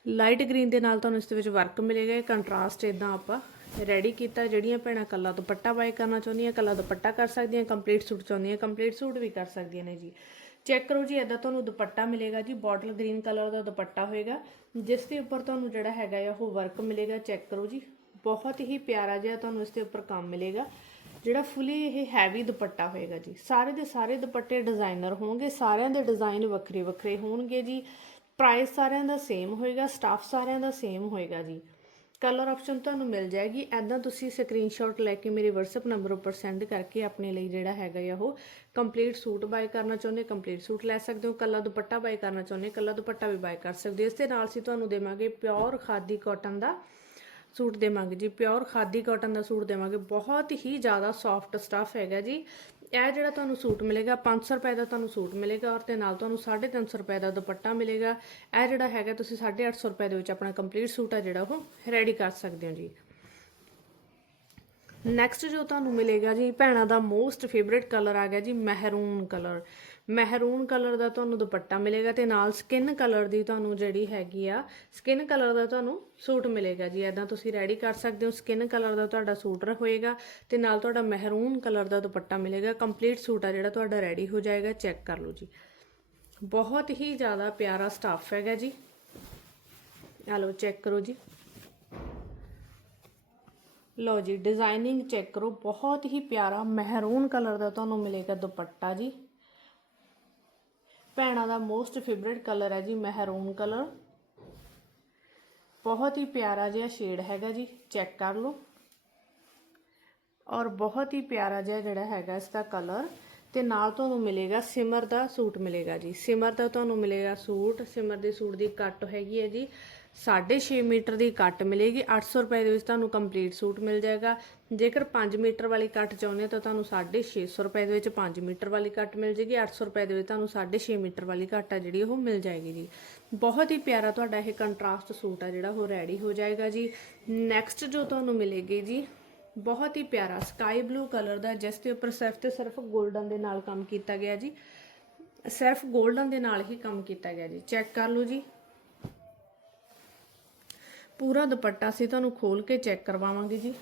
ਲਾਈਟ ਗ੍ਰੀਨ ਦੇ ਨਾਲ ਤੁਹਾਨੂੰ ਇਸ ਦੇ ਵਿੱਚ ਵਰਕ ਮਿਲੇਗਾ। ਇਹ ਕੰਟਰਾਸਟ ਇਦਾਂ ਆਪਾਂ ਰੈਡੀ ਕੀਤਾ, ਜਿਹੜੀਆਂ ਭੈਣਾਂ ਕੱਲਾ ਦੁਪੱਟਾ ਬਾਈ ਕਰਨਾ ਚਾਹੁੰਦੀਆਂ, ਕੱਲਾ ਦੁਪੱਟਾ ਕਰ ਸਕਦੀਆਂ ਕੰਪਲੀਟ ਸੂਟ ਚਾਹੁੰਦੀਆਂ ਕੰਪਲੀਟ ਸੂਟ ਵੀ ਕਰ ਸਕਦੀਆਂ ਨੇ ਜੀ। ਚੈੱਕ ਕਰੋ ਜੀ ਇਦਾਂ ਤੁਹਾਨੂੰ ਦੁਪੱਟਾ ਮਿਲੇਗਾ ਜੀ ਬੋਟਲ ਗ੍ਰੀਨ ਕਲਰ ਦਾ ਦੁਪੱਟਾ ਹੋਏਗਾ। ਜਿਸ ਦੇ ਉੱਪਰ ਤੁਹਾਨੂੰ ਜਿਹੜਾ ਹੈਗਾ ਆ, ਉਹ ਵਰਕ ਮਿਲੇਗਾ ਚੈੱਕ ਕਰੋ ਜੀ। ਬਹੁਤ ਹੀ ਪਿਆਰਾ ਜਿਹਾ ਤੁਹਾਨੂੰ ਇਸ ਦੇ ਉੱਪਰ ਕੰਮ ਮਿਲੇਗਾ, ਜਿਹੜਾ ਫੁੱਲੀ ਇਹ ਹੈਵੀ ਦੁਪੱਟਾ ਹੋਏਗਾ ਜੀ। ਸਾਰੇ ਦੇ ਸਾਰੇ ਦੁਪੱਟੇ ਡਿਜ਼ਾਈਨਰ ਹੋਣਗੇ, ਸਾਰਿਆਂ ਦੇ ਡਿਜ਼ਾਈਨ ਵੱਖਰੇ ਵੱਖਰੇ ਹੋਣਗੇ ਜੀ। ਪ੍ਰਾਈਸ ਸਾਰਿਆਂ ਦਾ ਸੇਮ ਹੋਏਗਾ ਸਟਾਫ ਸਾਰਿਆਂ ਦਾ ਸੇਮ ਹੋਏਗਾ ਜੀ। ਕਲਰ ਆਪਸ਼ਨ ਤੁਹਾਨੂੰ ਮਿਲ ਜਾਏਗੀ। ਐਦਾਂ ਤੁਸੀਂ ਸਕਰੀਨਸ਼ਾਟ ਲੈ ਕੇ ਮੇਰੇ WhatsApp ਨੰਬਰ ਉੱਪਰ ਸੈਂਡ ਕਰਕੇ ਆਪਣੇ ਲਈ ਜਿਹੜਾ ਹੈਗਾ ਆ ਉਹ ਕੰਪਲੀਟ ਸੂਟ ਬਾਏ ਕਰਨਾ ਚਾਹੁੰਦੇ ਕੰਪਲੀਟ ਸੂਟ ਲੈ ਸਕਦੇ ਹੋ। ਕੱਲਾ ਦੁਪੱਟਾ ਬਾਏ ਕਰਨਾ ਚਾਹੁੰਦੇ ਕੱਲਾ ਦੁਪੱਟਾ ਵੀ ਬਾਏ ਕਰ ਸਕਦੇ ਹੋ। ਇਸ ਦੇ ਨਾਲ ਅਸੀਂ ਤੁਹਾਨੂੰ ਦੇਵਾਂਗੇ ਪਿਓਰ ਖਾਦੀ ਕਾਟਨ ਦਾ ਸੂਟ ਦੇਵਾਂਗੇ ਜੀ। ਪਿਓਰ ਖਾਦੀ ਕਾਟਨ ਦਾ ਸੂਟ ਦੇਵਾਂਗੇ। ਬਹੁਤ ਹੀ ਜ਼ਿਆਦਾ ਸੌਫਟ ਸਟੱਫ ਹੈਗਾ ਜੀ। ਇਹ ਜਿਹੜਾ ਤੁਹਾਨੂੰ ਸੂਟ ਮਿਲੇਗਾ 500 ਰੁਪਏ ਦਾ ਤੁਹਾਨੂੰ ਸੂਟ ਮਿਲੇਗਾ ਔਰ ਤੇ ਨਾਲ ਤੁਹਾਨੂੰ 350 ਰੁਪਏ ਦਾ ਦੁਪੱਟਾ ਮਿਲੇਗਾ। ਇਹ ਜਿਹੜਾ ਹੈਗਾ, ਤੁਸੀਂ 850 ਰੁਪਏ ਦੇ ਵਿੱਚ ਆਪਣਾ ਕੰਪਲੀਟ ਸੂਟ ਆ ਜਿਹੜਾ ਉਹ ਰੈਡੀ ਕਰ ਸਕਦੇ ਹੋ ਜੀ। ਨੈਕਸਟ ਜੋ ਤੁਹਾਨੂੰ ਮਿਲੇਗਾ ਜੀ, ਭੈਣਾਂ ਦਾ ਮੋਸਟ ਫੇਵਰਿਟ ਕਲਰ ਆ ਗਿਆ ਜੀ ਮਹਿਰੂਨ ਕਲਰ ਮਹਿਰੂਨ ਕਲਰ ਦਾ ਤੁਹਾਨੂੰ ਦੁਪੱਟਾ ਮਿਲੇਗਾ ਤੇ ਨਾਲ ਸਕਿਨ ਕਲਰ ਦੀ ਤੁਹਾਨੂੰ ਜਿਹੜੀ ਹੈਗੀ ਆ ਸਕਿਨ ਕਲਰ ਦਾ ਤੁਹਾਨੂੰ ਸੂਟ ਮਿਲੇਗਾ ਜੀ। ਐਦਾਂ ਤੁਸੀਂ ਰੈਡੀ ਕਰ ਸਕਦੇ ਹੋ ਸਕਿਨ ਕਲਰ ਦਾ ਤੁਹਾਡਾ ਸੂਟ ਹੋਏਗਾ ਤੇ ਨਾਲ ਤੁਹਾਡਾ ਮਹਿਰੂਨ ਕਲਰ ਦਾ ਦੁਪੱਟਾ ਮਿਲੇਗਾ। ਕੰਪਲੀਟ ਸੂਟ ਆ ਜਿਹੜਾ ਤੁਹਾਡਾ ਰੈਡੀ ਹੋ ਜਾਏਗਾ ਚੈੱਕ ਕਰ ਲਓ ਜੀ। ਬਹੁਤ ਹੀ ਜ਼ਿਆਦਾ ਪਿਆਰਾ ਸਟਾਫ ਹੈਗਾ ਜੀ। ਆ ਲਓ ਚੈੱਕ ਕਰੋ ਜੀ। ਲਓ ਜੀ ਡਿਜ਼ਾਈਨਿੰਗ ਚੈੱਕ ਕਰੋ। ਬਹੁਤ ਹੀ ਪਿਆਰਾ ਮਹਿਰੂਨ ਕਲਰ ਦਾ ਤੁਹਾਨੂੰ ਮਿਲੇਗਾ ਦੁਪੱਟਾ ਜੀ। ਭੈਣਾਂ ਦਾ ਮੋਸਟ ਫੇਵਰਿਟ ਕਲਰ ਹੈ ਜੀ ਮਹਿਰੂਨ ਕਲਰ ਬਹੁਤ ਹੀ ਪਿਆਰਾ ਜਿਹਾ ਸ਼ੇਡ ਹੈਗਾ ਜੀ ਚੈੱਕ ਕਰ ਲਓ। ਔਰ ਬਹੁਤ ਹੀ ਪਿਆਰਾ ਜਿਹਾ ਜਿਹੜਾ ਹੈਗਾ ਇਸ ਦਾ ਕਲਰ ਤੇ ਨਾਲ ਤੁਹਾਨੂੰ ਮਿਲੇਗਾ ਸਿਮਰ ਦਾ ਸੂਟ ਮਿਲੇਗਾ ਜੀ। ਸਿਮਰ ਦਾ ਤੁਹਾਨੂੰ ਮਿਲੇਗਾ ਸੂਟ। ਸਿਮਰ ਦੇ ਸੂਟ ਦੀ ਕੱਟ ਹੈਗੀ ਹੈ ਜੀ। 6.5 ਮੀਟਰ ਦੀ ਕੱਟ ਮਿਲੇਗੀ। 800 ਰੁਪਏ ਦੇ ਵਿੱਚ ਤੁਹਾਨੂੰ ਕੰਪਲੀਟ ਸੂਟ ਮਿਲ ਜਾਏਗਾ। ਜੇਕਰ 5 ਮੀਟਰ ਵਾਲੀ ਕੱਟ ਚਾਹੁੰਦੇ ਹੋ ਤਾਂ ਤੁਹਾਨੂੰ 650 ਰੁਪਏ ਦੇ ਵਿੱਚ 5 ਮੀਟਰ ਵਾਲੀ ਕੱਟ ਮਿਲ ਜੇਗੀ 800 ਰੁਪਏ ਦੇ ਵਿੱਚ ਤੁਹਾਨੂੰ 6.5 ਮੀਟਰ ਵਾਲੀ ਕੱਟ ਆ ਜਿਹੜੀ ਉਹ ਮਿਲ ਜਾਏਗੀ ਜੀ। ਬਹੁਤ ਹੀ ਪਿਆਰਾ ਤੁਹਾਡਾ ਇਹ ਕੰਟਰਾਸਟ ਸੂਟ ਆ ਜਿਹੜਾ ਉਹ ਰੈਡੀ ਹੋ ਜਾਏਗਾ ਜੀ। ਨੈਕਸਟ ਜੋ ਤੁਹਾਨੂੰ ਮਿਲੇਗੀ ਜੀ, ਬਹੁਤ ਹੀ ਪਿਆਰਾ ਸਕਾਈ ਬਲੂ ਕਲਰ ਦਾ, ਜਿਸ ਦੇ ਉੱਪਰ ਸਿਰਫ ਤੇ ਸਿਰਫ 골ਡਨ ਦੇ ਨਾਲ ਕੰਮ ਕੀਤਾ ਗਿਆ ਜੀ। ਸਿਰਫ 골ਡਨ ਦੇ ਨਾਲ ਹੀ ਕੰਮ ਕੀਤਾ ਗਿਆ ਜੀ। ਚੈੱਕ ਕਰ ਲਓ ਜੀ। ਪੂਰਾ ਦੁਪੱਟਾ ਅਸੀਂ ਤੁਹਾਨੂੰ ਖੋਲ ਕੇ ਚੈੱਕ ਕਰਵਾਵਾਂਗੇ ਜੀ।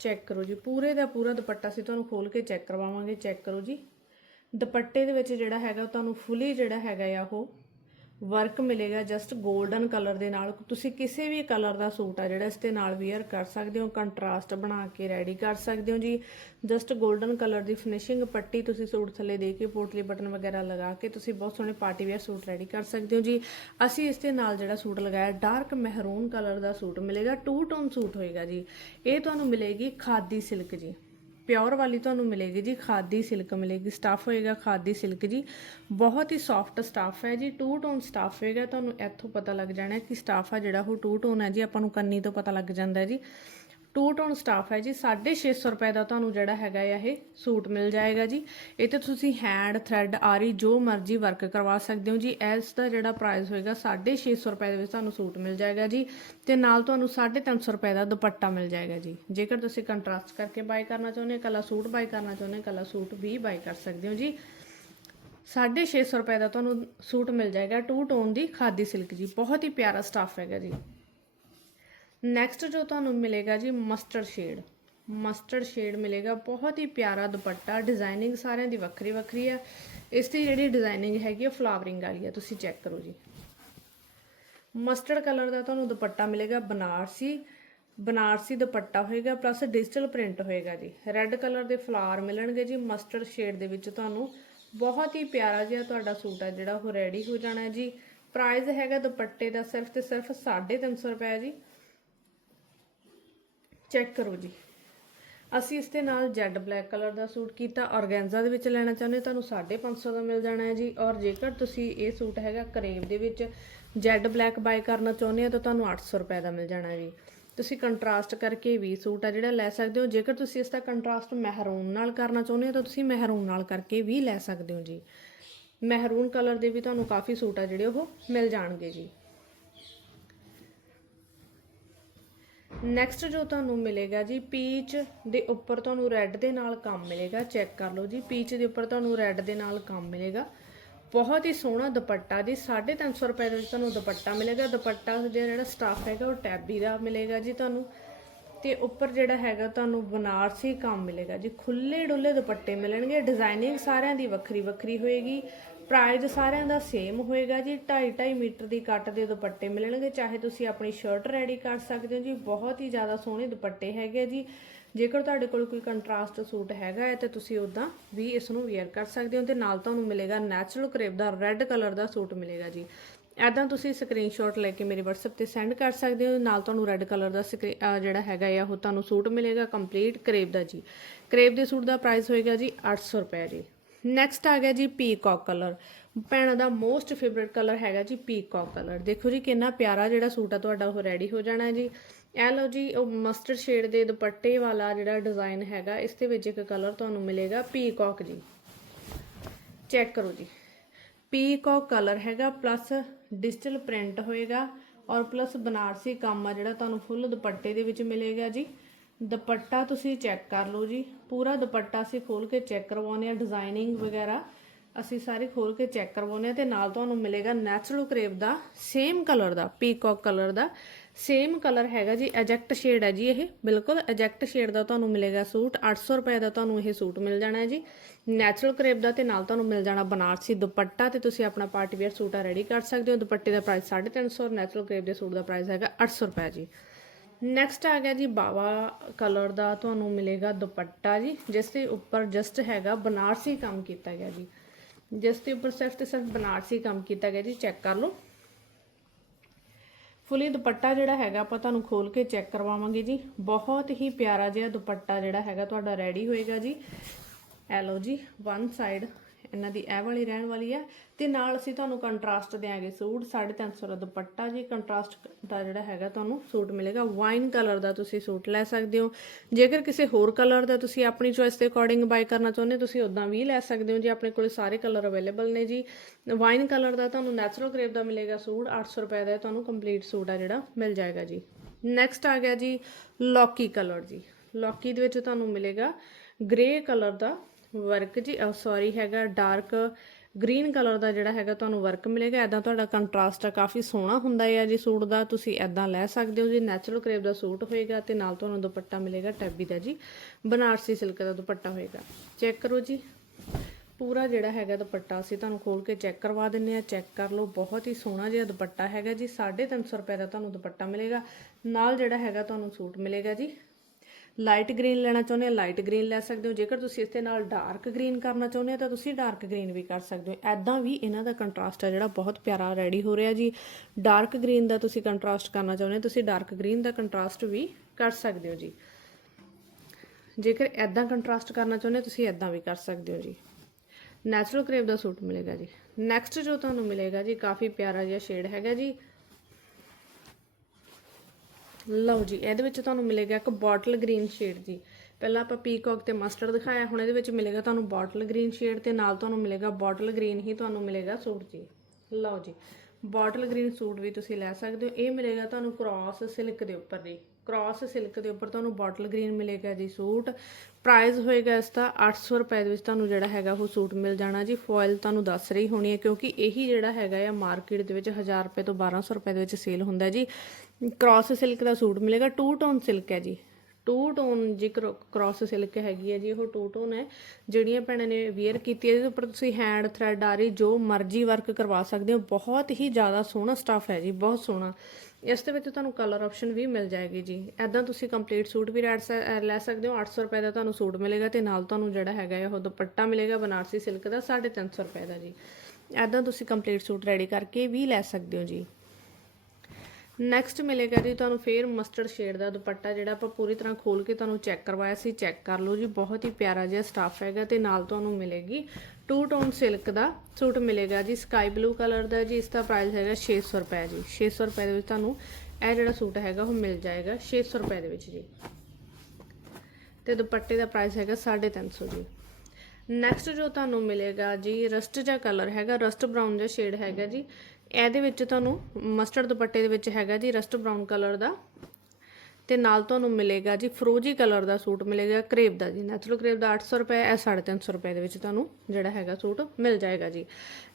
ਚੈੱਕ ਕਰੋ ਜੀ, ਪੂਰੇ ਦਾ ਪੂਰਾ ਦੁਪੱਟਾ ਅਸੀਂ ਤੁਹਾਨੂੰ ਖੋਲ ਕੇ ਚੈੱਕ ਕਰਵਾਵਾਂਗੇ, ਚੈੱਕ ਕਰੋ ਜੀ। ਦੁਪੱਟੇ ਦੇ ਵਿੱਚ ਜਿਹੜਾ ਹੈਗਾ ਉਹ ਤੁਹਾਨੂੰ ਫੁੱਲੀ ਜਿਹੜਾ ਹੈਗਾ ਆ ਉਹ ਵਰਕ ਮਿਲੇਗਾ ਜਸਟ 골ਡਨ ਕਲਰ ਦੇ ਨਾਲ। ਤੁਸੀਂ ਕਿਸੇ ਵੀ ਕਲਰ ਦਾ ਸੂਟ ਆ ਜਿਹੜਾ ਇਸ ਦੇ ਨਾਲ ਵੇਅਰ ਕਰ ਸਕਦੇ ਹੋ ਕੰਟਰਾਸਟ ਬਣਾ ਕੇ ਰੈਡੀ ਕਰ ਸਕਦੇ ਹੋ ਜੀ। ਜਸਟ 골ਡਨ ਕਲਰ ਦੀ ਫਿਨਿਸ਼ਿੰਗ ਪੱਟੀ ਤੁਸੀਂ ਸੂਟ ਥੱਲੇ ਦੇ ਕੇ, ਪੋਟਲੀ ਬਟਨ ਵਗੈਰਾ ਲਗਾ ਕੇ ਤੁਸੀਂ ਬਹੁਤ ਸੋਹਣੇ ਪਾਰਟੀ ਵੇਅਰ ਸੂਟ ਰੈਡੀ ਕਰ ਸਕਦੇ ਹੋ ਜੀ। ਅਸੀਂ ਇਸ ਦੇ ਨਾਲ ਜਿਹੜਾ ਸੂਟ ਲਗਾਇਆ ਡਾਰਕ ਮਹਿਰੂਨ ਕਲਰ ਦਾ ਸੂਟ ਮਿਲੇਗਾ ਟੂ ਟੋਨ ਸੂਟ ਹੋਏਗਾ ਜੀ। ਇਹ ਤੁਹਾਨੂੰ ਮਿਲੇਗੀ ਖਾਦੀ ਸਿਲਕ ਜੀ। ਪਿਓਰ ਵਾਲੀ ਤੁਹਾਨੂੰ ਮਿਲੇਗੀ ਜੀ, ਖਾਦੀ ਸਿਲਕ ਮਿਲੇਗੀ ਸਟਾਫ ਹੋਏਗਾ ਖਾਦੀ ਸਿਲਕ ਜੀ। ਬਹੁਤ ਹੀ ਸੌਫਟ ਸਟਾਫ ਹੈ ਜੀ ਟੂ ਟੋਨ ਸਟਾਫ ਹੋਏਗਾ, ਤੁਹਾਨੂੰ ਇੱਥੋਂ ਪਤਾ ਲੱਗ ਜਾਣਾ ਕਿ ਸਟਾਫ ਆ ਜਿਹੜਾ, ਉਹ ਟੂ ਟੋਨ ਹੈ ਜੀ, ਆਪਾਂ ਨੂੰ ਕੰਨੀ ਤੋਂ ਪਤਾ ਲੱਗ ਜਾਂਦਾ ਹੈ ਜੀ। ਟੂ ਟੋਨ ਸਟਾਫ ਹੈ ਜੀ 650 ਰੁਪਏ ਦਾ ਤੁਹਾਨੂੰ ਜਿਹੜਾ ਹੈਗਾ ਆ ਇਹ ਸੂਟ ਮਿਲ ਜਾਏਗਾ ਜੀ। ਇਹ ਤੇ ਤੁਸੀਂ ਹੈਂਡ ਥ੍ਰੈਡ ਆਰੀ, ਜੋ ਮਰਜ਼ੀ ਵਰਕ ਕਰਵਾ ਸਕਦੇ ਹੋ ਜੀ। ਇਸ ਦਾ ਜਿਹੜਾ ਪ੍ਰਾਈਸ ਹੋਏਗਾ 650 ਰੁਪਏ ਦੇ ਵਿੱਚ ਤੁਹਾਨੂੰ ਸੂਟ ਮਿਲ ਜਾਏਗਾ ਜੀ। ਤੇ ਨਾਲ ਤੁਹਾਨੂੰ 350 ਰੁਪਏ ਦਾ ਦੁਪੱਟਾ ਮਿਲ ਜਾਏਗਾ ਜੀ। ਜੇਕਰ ਤੁਸੀਂ ਕੰਟਰਾਸਟ ਕਰਕੇ ਬਾਈ ਕਰਨਾ ਚਾਹੁੰਦੇ ਹੋ ਕੱਲਾ ਸੂਟ ਬਾਈ ਕਰਨਾ ਚਾਹੁੰਦੇ ਹੋ ਕੱਲਾ ਸੂਟ ਵੀ ਬਾਈ ਕਰ ਸਕਦੇ ਹੋ ਜੀ। 650 ਰੁਪਏ ਦਾ ਤੁਹਾਨੂੰ ਸੂਟ ਮਿਲ ਜਾਏਗਾ ਟੂ ਟੋਨ ਦੀ ਖਾਦੀ ਸਿਲਕ ਜੀ। ਬਹੁਤ ਹੀ ਪਿਆਰਾ ਸਟਾਫ ਹੈਗਾ ਜੀ। ਨੈਕਸਟ ਜੋ ਤੁਹਾਨੂੰ ਮਿਲੇਗਾ ਜੀ ਮਸਟਰਡ ਸ਼ੇਡ ਮਸਟਰਡ ਸ਼ੇਡ ਮਿਲੇਗਾ, ਬਹੁਤ ਹੀ ਪਿਆਰਾ ਦੁਪੱਟਾ ਡਿਜ਼ਾਈਨਿੰਗ ਸਾਰਿਆਂ ਦੀ ਵੱਖਰੀ ਵੱਖਰੀ ਹੈ ਇਸ ਦੀ ਜਿਹੜੀ ਡਿਜ਼ਾਈਨਿੰਗ ਹੈਗੀ ਉਹ ਫਲਾਵਰਿੰਗ ਵਾਲੀ ਹੈ ਤੁਸੀਂ ਚੈੱਕ ਕਰੋ ਜੀ। ਮਸਟਰਡ ਕਲਰ ਦਾ ਤੁਹਾਨੂੰ ਦੁਪੱਟਾ ਮਿਲੇਗਾ, ਬਨਾਰਸੀ। ਬਨਾਰਸੀ ਦੁਪੱਟਾ ਹੋਏਗਾ ਪਲੱਸ ਡਿਜੀਟਲ ਪ੍ਰਿੰਟ ਹੋਏਗਾ ਜੀ। ਰੈੱਡ ਕਲਰ ਦੇ ਫਲਾਰ ਮਿਲਣਗੇ ਜੀ ਮਸਟਰਡ ਸ਼ੇਡ ਦੇ ਵਿੱਚ ਤੁਹਾਨੂੰ। ਬਹੁਤ ਹੀ ਪਿਆਰਾ ਜਿਹਾ ਤੁਹਾਡਾ ਸੂਟ ਹੈ ਜਿਹੜਾ, ਉਹ ਰੈਡੀ ਹੋ ਜਾਣਾ ਜੀ। ਪ੍ਰਾਈਸ ਹੈਗਾ ਦੁਪੱਟੇ ਦਾ ਸਿਰਫ ਤੇ ਸਿਰਫ 350 ਰੁਪਏ ਜੀ। ਚੈੱਕ ਕਰੋ ਜੀ। ਅਸੀਂ ਇਸ ਦੇ ਨਾਲ ਜੈਡ ਬਲੈਕ ਕਲਰ ਦਾ ਸੂਟ ਕੀਤਾ। ਔਰਗੈਂਜ਼ਾ ਦੇ ਵਿੱਚ ਲੈਣਾ ਚਾਹੁੰਦੇ ਹੋ, ਤੁਹਾਨੂੰ 550 ਦਾ ਮਿਲ ਜਾਣਾ ਹੈ ਜੀ। ਔਰ ਜੇਕਰ ਤੁਸੀਂ ਇਹ ਸੂਟ ਹੈਗਾ ਕਰੇਵ ਦੇ ਵਿੱਚ ਜੈਡ ਬਲੈਕ ਬਾਈ ਕਰਨਾ ਚਾਹੁੰਦੇ ਹੋ, ਤਾਂ ਤੁਹਾਨੂੰ 800 ਰੁਪਏ ਦਾ ਮਿਲ ਜਾਣਾ ਹੈ ਜੀ। ਤੁਸੀਂ ਕੰਟਰਾਸਟ ਕਰਕੇ ਵੀ ਸੂਟ ਆ ਜਿਹੜਾ ਲੈ ਸਕਦੇ ਹੋ। ਜੇਕਰ ਤੁਸੀਂ ਇਸ ਦਾ ਕੰਟਰਾਸਟ ਮਹਿਰੂਨ ਨਾਲ ਕਰਨਾ ਚਾਹੁੰਦੇ ਹੋ, ਤਾਂ ਤੁਸੀਂ ਮਹਿਰੂਨ ਨਾਲ ਕਰਕੇ ਵੀ ਲੈ ਸਕਦੇ ਹੋ ਜੀ। ਮਹਿਰੂਨ ਕਲਰ ਦੇ ਵੀ ਤੁਹਾਨੂੰ ਕਾਫੀ ਸੂਟ ਆ ਜਿਹੜੇ ਉਹ ਮਿਲ ਜਾਣਗੇ ਜੀ। ਨੈਕਸਟ ਜੋ ਤੁਹਾਨੂੰ ਮਿਲੇਗਾ ਜੀ ਪੀਚ ਦੇ ਉੱਪਰ ਤੁਹਾਨੂੰ ਰੈੱਡ ਦੇ ਨਾਲ ਕੰਮ ਮਿਲੇਗਾ ਚੈੱਕ ਕਰ ਲਓ ਜੀ ਪੀਚ ਦੇ ਉੱਪਰ ਤੁਹਾਨੂੰ ਰੈੱਡ ਦੇ ਨਾਲ ਕੰਮ ਮਿਲੇਗਾ। ਬਹੁਤ ਹੀ ਸੋਹਣਾ ਦੁਪੱਟਾ ਜੀ 350 ਰੁਪਏ ਦੇ ਵਿੱਚ ਤੁਹਾਨੂੰ ਦੁਪੱਟਾ ਮਿਲੇਗਾ। ਦੁਪੱਟਾ ਦਾ ਜਿਹੜਾ ਸਟਾਫ ਹੈਗਾ, ਉਹ ਟੈਬੀ ਦਾ ਮਿਲੇਗਾ ਜੀ ਤੁਹਾਨੂੰ। ਤੇ ਉੱਪਰ ਜਿਹੜਾ ਹੈਗਾ, ਤੁਹਾਨੂੰ ਬਨਾਰਸੀ ਕੰਮ ਮਿਲੇਗਾ ਜੀ। ਖੁੱਲੇ ਡੁੱਲੇ ਦੁਪੱਟੇ ਮਿਲਣਗੇ ਡਿਜ਼ਾਈਨਿੰਗ ਸਾਰਿਆਂ ਦੀ ਵੱਖਰੀ ਵੱਖਰੀ ਹੋਏਗੀ। ਪ੍ਰਾਈਜ਼ ਸਾਰਿਆਂ ਦਾ ਸੇਮ ਹੋਏਗਾ ਜੀ। 2.5 2.5 ਮੀਟਰ ਦੀ ਕੱਟ ਦੇ ਦੁਪੱਟੇ ਮਿਲਣਗੇ। ਚਾਹੇ ਤੁਸੀਂ ਆਪਣੀ ਸ਼ਰਟ ਰੈਡੀ ਕਰ ਸਕਦੇ ਹੋ ਜੀ। ਬਹੁਤ ਹੀ ਜ਼ਿਆਦਾ ਸੋਹਣੇ ਦੁਪੱਟੇ ਹੈਗੇ ਆ ਜੀ। ਜੇਕਰ ਤੁਹਾਡੇ ਕੋਲ ਕੋਈ ਕੰਟਰਾਸਟ ਸੂਟ ਹੈਗਾ ਹੈ, ਤਾਂ ਤੁਸੀਂ ਉਦਾਂ ਵੀ ਇਸ ਨੂੰ ਵੇਅਰ ਕਰ ਸਕਦੇ ਹੋ ਤੇ ਨਾਲ ਤੁਹਾਨੂੰ ਮਿਲੇਗਾ ਨੈਚੁਰਲ ਕਰੇਪ ਦਾ ਰੈੱਡ ਕਲਰ ਦਾ ਸੂਟ ਮਿਲੇਗਾ ਜੀ। ਐਦਾਂ ਤੁਸੀਂ ਸਕਰੀਨਸ਼ਾਟ ਲੈ ਕੇ ਮੇਰੇ WhatsApp ਤੇ ਸੈਂਡ ਕਰ ਸਕਦੇ ਹੋ। ਨਾਲ ਤੁਹਾਨੂੰ ਰੈੱਡ ਕਲਰ ਦਾ ਸਕਰੀ- ਜਿਹੜਾ ਹੈਗਾ ਆ, ਉਹ ਤੁਹਾਨੂੰ ਸੂਟ ਮਿਲੇਗਾ ਕੰਪਲੀਟ ਕਰੇਪ ਦਾ ਜੀ। ਕਰੇਪ ਦੇ ਸੂਟ ਦਾ ਪ੍ਰਾਈਸ ਹੋਏਗਾ ਜੀ 800 ਰੁਪਏ ਜੀ। ਨੈਕਸਟ ਆ ਗਿਆ ਜੀ ਪੀਕੌਕ ਕਲਰ ਭੈਣਾਂ ਦਾ ਮੋਸਟ ਫੇਵਰਿਟ ਕਲਰ ਹੈਗਾ ਜੀ ਪੀਕੌਕ ਕਲਰ ਦੇਖੋ ਜੀ ਕਿੰਨਾ ਪਿਆਰਾ ਜਿਹੜਾ ਸੂਟ ਆ ਤੁਹਾਡਾ, ਉਹ ਰੈਡੀ ਹੋ ਜਾਣਾ ਜੀ। ਇਹ ਲਓ ਜੀ, ਉਹ ਮਸਟਰਡ ਸ਼ੇਡ ਦੇ ਦੁਪੱਟੇ ਵਾਲਾ ਜਿਹੜਾ ਡਿਜ਼ਾਈਨ ਹੈਗਾ, ਇਸ ਦੇ ਵਿੱਚ ਇੱਕ ਕਲਰ ਤੁਹਾਨੂੰ ਮਿਲੇਗਾ ਪੀਕੌਕ ਜੀ। ਚੈੱਕ ਕਰੋ ਜੀ। ਪੀਕੌਕ ਕਲਰ ਹੈਗਾ ਪਲੱਸ ਡਿਜੀਟਲ ਪ੍ਰਿੰਟ ਹੋਏਗਾ ਔਰ ਪਲੱਸ ਬਨਾਰਸੀ ਕੰਮ ਆ ਜਿਹੜਾ ਤੁਹਾਨੂੰ ਫੁੱਲ ਦੁਪੱਟੇ ਦੇ ਵਿੱਚ ਮਿਲੇਗਾ ਜੀ। ਦੁਪੱਟਾ ਤੁਸੀਂ ਚੈੱਕ ਕਰ ਲਓ ਜੀ। ਪੂਰਾ ਦੁਪੱਟਾ ਅਸੀਂ ਖੋਲ ਕੇ ਚੈੱਕ ਕਰਵਾਉਂਦੇ ਆ ਡਿਜ਼ਾਈਨਿੰਗ ਵਗੈਰਾ। ਅਸੀਂ ਸਾਰੇ ਖੋਲ ਕੇ ਚੈੱਕ ਕਰਵਾਉਂਦੇ ਆ ਤੇ ਨਾਲ ਤੁਹਾਨੂੰ ਮਿਲੇਗਾ ਨੈਚੁਰਲ ਕਰੇਪ ਦਾ ਸੇਮ ਕਲਰ ਦਾ ਪੀਕੌਕ ਕਲਰ ਦਾ। ਸੇਮ ਕਲਰ ਹੈਗਾ ਜੀ ਐਜੈਕਟ ਸ਼ੇਡ ਹੈ ਜੀ ਇਹ। ਬਿਲਕੁਲ ਐਜੈਕਟ ਸ਼ੇਡ ਦਾ ਤੁਹਾਨੂੰ ਮਿਲੇਗਾ ਸੂਟ। 800 ਰੁਪਏ ਦਾ ਤੁਹਾਨੂੰ ਇਹ ਸੂਟ ਮਿਲ ਜਾਣਾ ਹੈ ਜੀ। ਨੈਚੁਰਲ ਕਰੇਪ ਦਾ ਤੇ ਨਾਲ ਤੁਹਾਨੂੰ ਮਿਲ ਜਾਣਾ ਬਨਾਰਸੀ ਦੁਪੱਟਾ ਤੇ ਤੁਸੀਂ ਆਪਣਾ ਪਾਰਟੀ ਵੇਅਰ ਸੂਟ ਆ ਰੈਡੀ ਕਰ ਸਕਦੇ ਹੋ। ਦੁਪੱਟੇ ਦਾ ਪ੍ਰਾਈਸ 350 ਨੈਚੁਰਲ ਕਰੇਪ ਦੇ ਸੂਟ ਦਾ ਪ੍ਰਾਈਸ ਹੈਗਾ 800 ਰੁਪਏ ਜੀ। ਨੈਕਸਟ ਆ ਗਿਆ ਜੀ ਬਾਵਾ ਕਲਰ ਦਾ ਤੁਹਾਨੂੰ ਮਿਲੇਗਾ ਦੁਪੱਟਾ ਜੀ, ਜਿਸ ਦੇ ਉੱਪਰ ਜਸਟ ਹੈਗਾ ਬਨਾਰਸੀ ਕੰਮ ਕੀਤਾ ਗਿਆ ਜੀ। ਜਿਸ ਦੇ ਉੱਪਰ ਸਿਰਫ ਤੇ ਸਿਰਫ ਬਨਾਰਸੀ ਕੰਮ ਕੀਤਾ ਗਿਆ ਜੀ ਚੈੱਕ ਕਰ ਲਓ। ਫੁੱਲੀ ਦੁਪੱਟਾ ਜਿਹੜਾ ਹੈਗਾ, ਆਪਾਂ ਤੁਹਾਨੂੰ ਖੋਲ ਕੇ ਚੈੱਕ ਕਰਵਾਵਾਂਗੇ ਜੀ। ਬਹੁਤ ਹੀ ਪਿਆਰਾ ਜਿਹਾ ਦੁਪੱਟਾ ਜਿਹੜਾ ਹੈਗਾ, ਤੁਹਾਡਾ ਰੈਡੀ ਹੋਏਗਾ ਜੀ। ਐ ਲਓ ਜੀ ਵਨ ਸਾਈਡ ਇਹਨਾਂ ਦੀ ਇਹ ਵਾਲੀ ਰਹਿਣ ਵਾਲੀ ਹੈ ਤੇ ਨਾਲ ਅਸੀਂ ਤੁਹਾਨੂੰ ਕੰਟਰਾਸਟ ਦੇਾਂਗੇ ਸੂਟ 350 ਦਾ ਦੁਪੱਟਾ ਜੀ। ਕੰਟਰਾਸਟ ਦਾ ਜਿਹੜਾ ਹੈਗਾ ਤੁਹਾਨੂੰ ਸੂਟ ਮਿਲੇਗਾ। ਵਾਈਨ ਕਲਰ ਦਾ ਤੁਸੀਂ ਸੂਟ ਲੈ ਸਕਦੇ ਹੋ। ਜੇਕਰ ਕਿਸੇ ਹੋਰ ਕਲਰ ਦਾ ਤੁਸੀਂ ਆਪਣੀ ਚੋਇਸ ਦੇ ਅਕੋਰਡਿੰਗ ਬਾਈ ਕਰਨਾ ਚਾਹੁੰਦੇ ਤੁਸੀਂ ਉਦਾਂ ਵੀ ਲੈ ਸਕਦੇ ਹੋ ਜੀ। ਆਪਣੇ ਕੋਲ ਸਾਰੇ ਕਲਰ ਅਵੇਲੇਬਲ ਨੇ ਜੀ। ਵਾਈਨ ਕਲਰ ਦਾ ਤੁਹਾਨੂੰ ਨੈਚੁਰਲ ਕਰੇਪ ਦਾ ਮਿਲੇਗਾ ਸੂਟ। 800 ਰੁਪਏ ਦਾ ਤੁਹਾਨੂੰ ਕੰਪਲੀਟ ਸੂਟ ਆ ਜਿਹੜਾ, ਮਿਲ ਜਾਏਗਾ ਜੀ। ਨੈਕਸਟ ਆ ਗਿਆ ਜੀ ਲੌਕੀ ਕਲਰ ਜੀ। ਲੌਕੀ ਦੇ ਵਿੱਚ ਤੁਹਾਨੂੰ ਮਿਲੇਗਾ ਗ੍ਰੇ ਕਲਰ ਦਾ ਵਰਕ ਜੀ ਸੌਰੀ ਹੈਗਾ ਡਾਰਕ ਗ੍ਰੀਨ ਕਲਰ ਦਾ ਜਿਹੜਾ ਹੈਗਾ ਤੁਹਾਨੂੰ ਵਰਕ ਮਿਲੇਗਾ। ਐਦਾਂ ਤੁਹਾਡਾ ਕੰਟਰਾਸਟ ਆ, ਕਾਫੀ ਸੋਹਣਾ ਹੁੰਦਾ ਹੈ ਜੀ ਸੂਟ ਦਾ। ਤੁਸੀਂ ਐਦਾਂ ਲੈ ਸਕਦੇ ਹੋ ਜੀ ਨੈਚੁਰਲ ਕਰੇਪ ਦਾ ਸੂਟ ਹੋਏਗਾ ਤੇ ਨਾਲ ਤੁਹਾਨੂੰ ਦੁਪੱਟਾ ਮਿਲੇਗਾ ਟੈਬੀ ਦਾ ਜੀ, ਬਨਾਰਸੀ ਸਿਲਕ ਦਾ ਦੁਪੱਟਾ ਹੋਏਗਾ। ਚੈੱਕ ਕਰੋ ਜੀ, ਪੂਰਾ ਜਿਹੜਾ ਹੈਗਾ ਦੁਪੱਟਾ ਅਸੀਂ ਤੁਹਾਨੂੰ ਖੋਲ ਕੇ ਚੈੱਕ ਕਰਵਾ ਦਿੰਨੇ ਆ। ਚੈੱਕ ਕਰ ਲਓ, ਬਹੁਤ ਹੀ ਸੋਹਣਾ ਜਿਹਾ ਦੁਪੱਟਾ ਹੈਗਾ ਜੀ 350 ਰੁਪਏ ਦਾ ਤੁਹਾਨੂੰ ਦੁਪੱਟਾ ਮਿਲੇਗਾ। ਨਾਲ ਜਿਹੜਾ ਹੈਗਾ ਤੁਹਾਨੂੰ ਸੂਟ ਮਿਲੇਗਾ ਜੀ ਲਾਈਟ ਗ੍ਰੀਨ ਲੈਣਾ ਚਾਹੁੰਦੇ ਹੋ ਲਾਈਟ ਗ੍ਰੀਨ ਲੈ ਸਕਦੇ ਹੋ। ਜੇਕਰ ਤੁਸੀਂ ਇਸ ਦੇ ਨਾਲ ਡਾਰਕ ਗ੍ਰੀਨ ਕਰਨਾ ਚਾਹੁੰਦੇ ਹੋ, ਤਾਂ ਤੁਸੀਂ ਡਾਰਕ ਗ੍ਰੀਨ ਵੀ ਕਰ ਸਕਦੇ ਹੋ। ਐਦਾਂ ਵੀ ਇਹਨਾਂ ਦਾ ਕੰਟਰਾਸਟ ਹੈ ਜਿਹੜਾ ਬਹੁਤ ਪਿਆਰਾ ਰੈਡੀ ਹੋ ਰਿਹਾ ਜੀ। ਡਾਰਕ ਗ੍ਰੀਨ ਦਾ ਤੁਸੀਂ ਕੰਟਰਾਸਟ ਕਰਨਾ ਚਾਹੁੰਦੇ ਹੋ, ਤੁਸੀਂ ਡਾਰਕ ਗ੍ਰੀਨ ਦਾ ਕੰਟਰਾਸਟ ਵੀ ਕਰ ਸਕਦੇ ਹੋ ਜੀ। ਜੇਕਰ ਐਦਾਂ ਕੰਟਰਾਸਟ ਕਰਨਾ ਚਾਹੁੰਦੇ ਹੋ, ਤੁਸੀਂ ਐਦਾਂ ਵੀ ਕਰ ਸਕਦੇ ਹੋ ਜੀ। ਨੈਚੁਰਲ ਕਰੇਪ ਦਾ ਸੂਟ ਮਿਲੇਗਾ ਜੀ। ਨੈਕਸਟ ਜੋ ਤੁਹਾਨੂੰ ਮਿਲੇਗਾ ਜੀ, ਕਾਫੀ ਪਿਆਰਾ ਜਿਹਾ ਸ਼ੇਡ ਹੈਗਾ ਜੀ। ਲਓ ਜੀ, ਇਹਦੇ ਵਿੱਚ ਤੁਹਾਨੂੰ ਮਿਲੇਗਾ ਇੱਕ ਬੋਟਲ ਗ੍ਰੀਨ ਸ਼ੇਡ ਜੀ। ਪਹਿਲਾਂ ਆਪਾਂ ਪੀਕੌਕ ਤੇ ਮਸਟਰਡ ਦਿਖਾਇਆ, ਹੁਣ ਇਹਦੇ ਵਿੱਚ ਮਿਲੇਗਾ ਤੁਹਾਨੂੰ ਬੋਟਲ ਗ੍ਰੀਨ ਸ਼ੇਡ ਤੇ ਨਾਲ ਤੁਹਾਨੂੰ ਮਿਲੇਗਾ ਬੋਟਲ ਗ੍ਰੀਨ ਹੀ ਤੁਹਾਨੂੰ ਮਿਲੇਗਾ ਸੂਟ ਜੀ। ਲਓ ਜੀ ਬੋਟਲ ਗ੍ਰੀਨ ਸੂਟ ਵੀ ਤੁਸੀਂ ਲੈ ਸਕਦੇ ਹੋ, ਇਹ ਮਿਲੇਗਾ ਤੁਹਾਨੂੰ ਕ੍ਰਾਸ ਸਿਲਕ ਦੇ ਉੱਪਰ ਜੀ। ਕ੍ਰਾਸ ਸਿਲਕ ਦੇ ਉੱਪਰ ਤੁਹਾਨੂੰ ਬੋਟਲ ਗ੍ਰੀਨ ਮਿਲੇਗਾ ਜੀ ਸੂਟ। ਪ੍ਰਾਈਸ ਹੋਏਗਾ ਇਸ ਦਾ 800 ਰੁਪਏ ਦੇ ਵਿੱਚ ਤੁਹਾਨੂੰ ਜਿਹੜਾ ਹੈਗਾ ਉਹ ਸੂਟ ਮਿਲ ਜਾਣਾ ਜੀ। ਫੋਇਲ ਤੁਹਾਨੂੰ ਦੱਸ ਰਹੀ ਹੋਣੀ ਹੈ ਕਿਉਂਕਿ ਇਹੀ ਜਿਹੜਾ ਹੈਗਾ ਆ ਮਾਰਕੀਟ ਦੇ ਵਿੱਚ 1000 ਰੁਪਏ ਤੋਂ 1200 ਰੁਪਏ ਦੇ ਵਿੱਚ ਸੇਲ ਹੁੰਦਾ ਜੀ। ਕ੍ਰਾਸ ਸਿਲਕ ਦਾ ਸੂਟ ਮਿਲੇਗਾ ਟੂ ਟੋਨ ਸਿਲਕ ਹੈ ਜੀ। ਟੂ ਟੋਨ ਜੀ ਕ੍ਰਾਸ ਸਿਲਕ ਹੈਗੀ ਹੈ ਜੀ, ਉਹ ਟੂ ਟੋਨ ਹੈ, ਜਿਹੜੀਆਂ ਭੈਣਾਂ ਨੇ ਵੇਅਰ ਕੀਤੀ ਹੈ ਇਹਦੇ ਉੱਪਰ ਤੁਸੀਂ ਹੈਂਡ ਥ੍ਰੈਡ ਆਰੀ ਜੋ ਮਰਜ਼ੀ ਵਰਕ ਕਰਵਾ ਸਕਦੇ ਹੋ, ਬਹੁਤ ਹੀ ਜ਼ਿਆਦਾ ਸੋਹਣਾ ਸਟੱਫ ਹੈ ਜੀ, ਬਹੁਤ ਸੋਹਣਾ। ਇਸ ਦੇ ਵਿੱਚ ਤੁਹਾਨੂੰ ਕਲਰ ਆਪਸ਼ਨ ਵੀ ਮਿਲ ਜਾਏਗੀ ਜੀ। ਐਦਾਂ ਤੁਸੀਂ ਕੰਪਲੀਟ ਸੂਟ ਵੀ ਰੈਡ ਲੈ ਸਕਦੇ ਹੋ 800 ਰੁਪਏ ਦਾ ਤੁਹਾਨੂੰ ਸੂਟ ਮਿਲੇਗਾ ਤੇ ਨਾਲ ਤੁਹਾਨੂੰ ਜਿਹੜਾ ਹੈਗਾ ਉਹ ਦੁਪੱਟਾ ਮਿਲੇਗਾ ਬਨਾਰਸੀ ਸਿਲਕ ਦਾ 350 ਰੁਪਏ ਦਾ ਜੀ। ਐਦਾਂ ਤੁਸੀਂ ਕੰਪਲੀਟ ਸੂਟ ਰੈਡੀ ਕਰਕੇ ਵੀ ਲੈ ਸਕਦੇ ਹੋ ਜੀ। ਨੈਕਸਟ ਮਿਲੇਗਾ ਜੀ ਤੁਹਾਨੂੰ ਫੇਰ ਮਸਟਰਡ ਸ਼ੇਡ ਦਾ ਦੁਪੱਟਾ, ਜਿਹੜਾ ਆਪਾਂ ਪੂਰੀ ਤਰ੍ਹਾਂ ਖੋਲ ਕੇ ਤੁਹਾਨੂੰ ਚੈੱਕ ਕਰਵਾਇਆ ਸੀ ਚੈੱਕ ਕਰ ਲਓ ਜੀ। ਬਹੁਤ ਹੀ ਪਿਆਰਾ ਜਿਹਾ ਸਟਾਫ ਹੈਗਾ ਤੇ ਨਾਲ ਤੁਹਾਨੂੰ ਮਿਲੇਗੀ ਟੂ ਟੋਨ ਸਿਲਕ ਦਾ ਸੂਟ ਮਿਲੇਗਾ ਜੀ। ਸਕਾਈ ਬਲੂ ਕਲਰ ਦਾ ਜੀ, ਇਸ ਦਾ ਪ੍ਰਾਈਸ ਹੈਗਾ 600 ਰੁਪਏ ਜੀ। 600 ਰੁਪਏ ਦੇ ਵਿੱਚ ਤੁਹਾਨੂੰ ਇਹ ਜਿਹੜਾ ਸੂਟ ਹੈਗਾ ਉਹ ਮਿਲ ਜਾਏਗਾ 600 ਰੁਪਏ ਦੇ ਵਿੱਚ ਜੀ। ਤੇ ਦੁਪੱਟੇ ਦਾ ਪ੍ਰਾਈਸ ਹੈਗਾ 350 ਜੀ। ਨੈਕਸਟ ਜੋ ਤੁਹਾਨੂੰ ਮਿਲੇਗਾ ਜੀ ਰਸਟ ਜਿਹਾ ਕਲਰ ਹੈਗਾ ਰਸਟ ਬਰਾਊਨ ਜਿਹਾ ਸ਼ੇਡ ਹੈਗਾ ਜੀ। ਇਹਦੇ ਵਿੱਚ ਤੁਹਾਨੂੰ ਮਸਟਰਡ ਦੁਪੱਟੇ ਦੇ ਵਿੱਚ ਹੈਗਾ ਜੀ ਰਸਟ ਬਰਾਊਨ ਕਲਰ ਦਾ। ਤੇ ਨਾਲ ਤੁਹਾਨੂੰ ਮਿਲੇਗਾ ਜੀ ਫਰੋਜੀ ਕਲਰ ਦਾ ਸੂਟ ਮਿਲੇਗਾ ਕਰੇਪ ਦਾ ਜੀ ਨੈਚੁਰਲ ਕਰੇਪ ਦਾ 800 ਰੁਪਏ, ਇਹ 350 ਰੁਪਏ ਦੇ ਵਿੱਚ ਤੁਹਾਨੂੰ ਜਿਹੜਾ ਹੈਗਾ ਸੂਟ ਮਿਲ ਜਾਏਗਾ ਜੀ।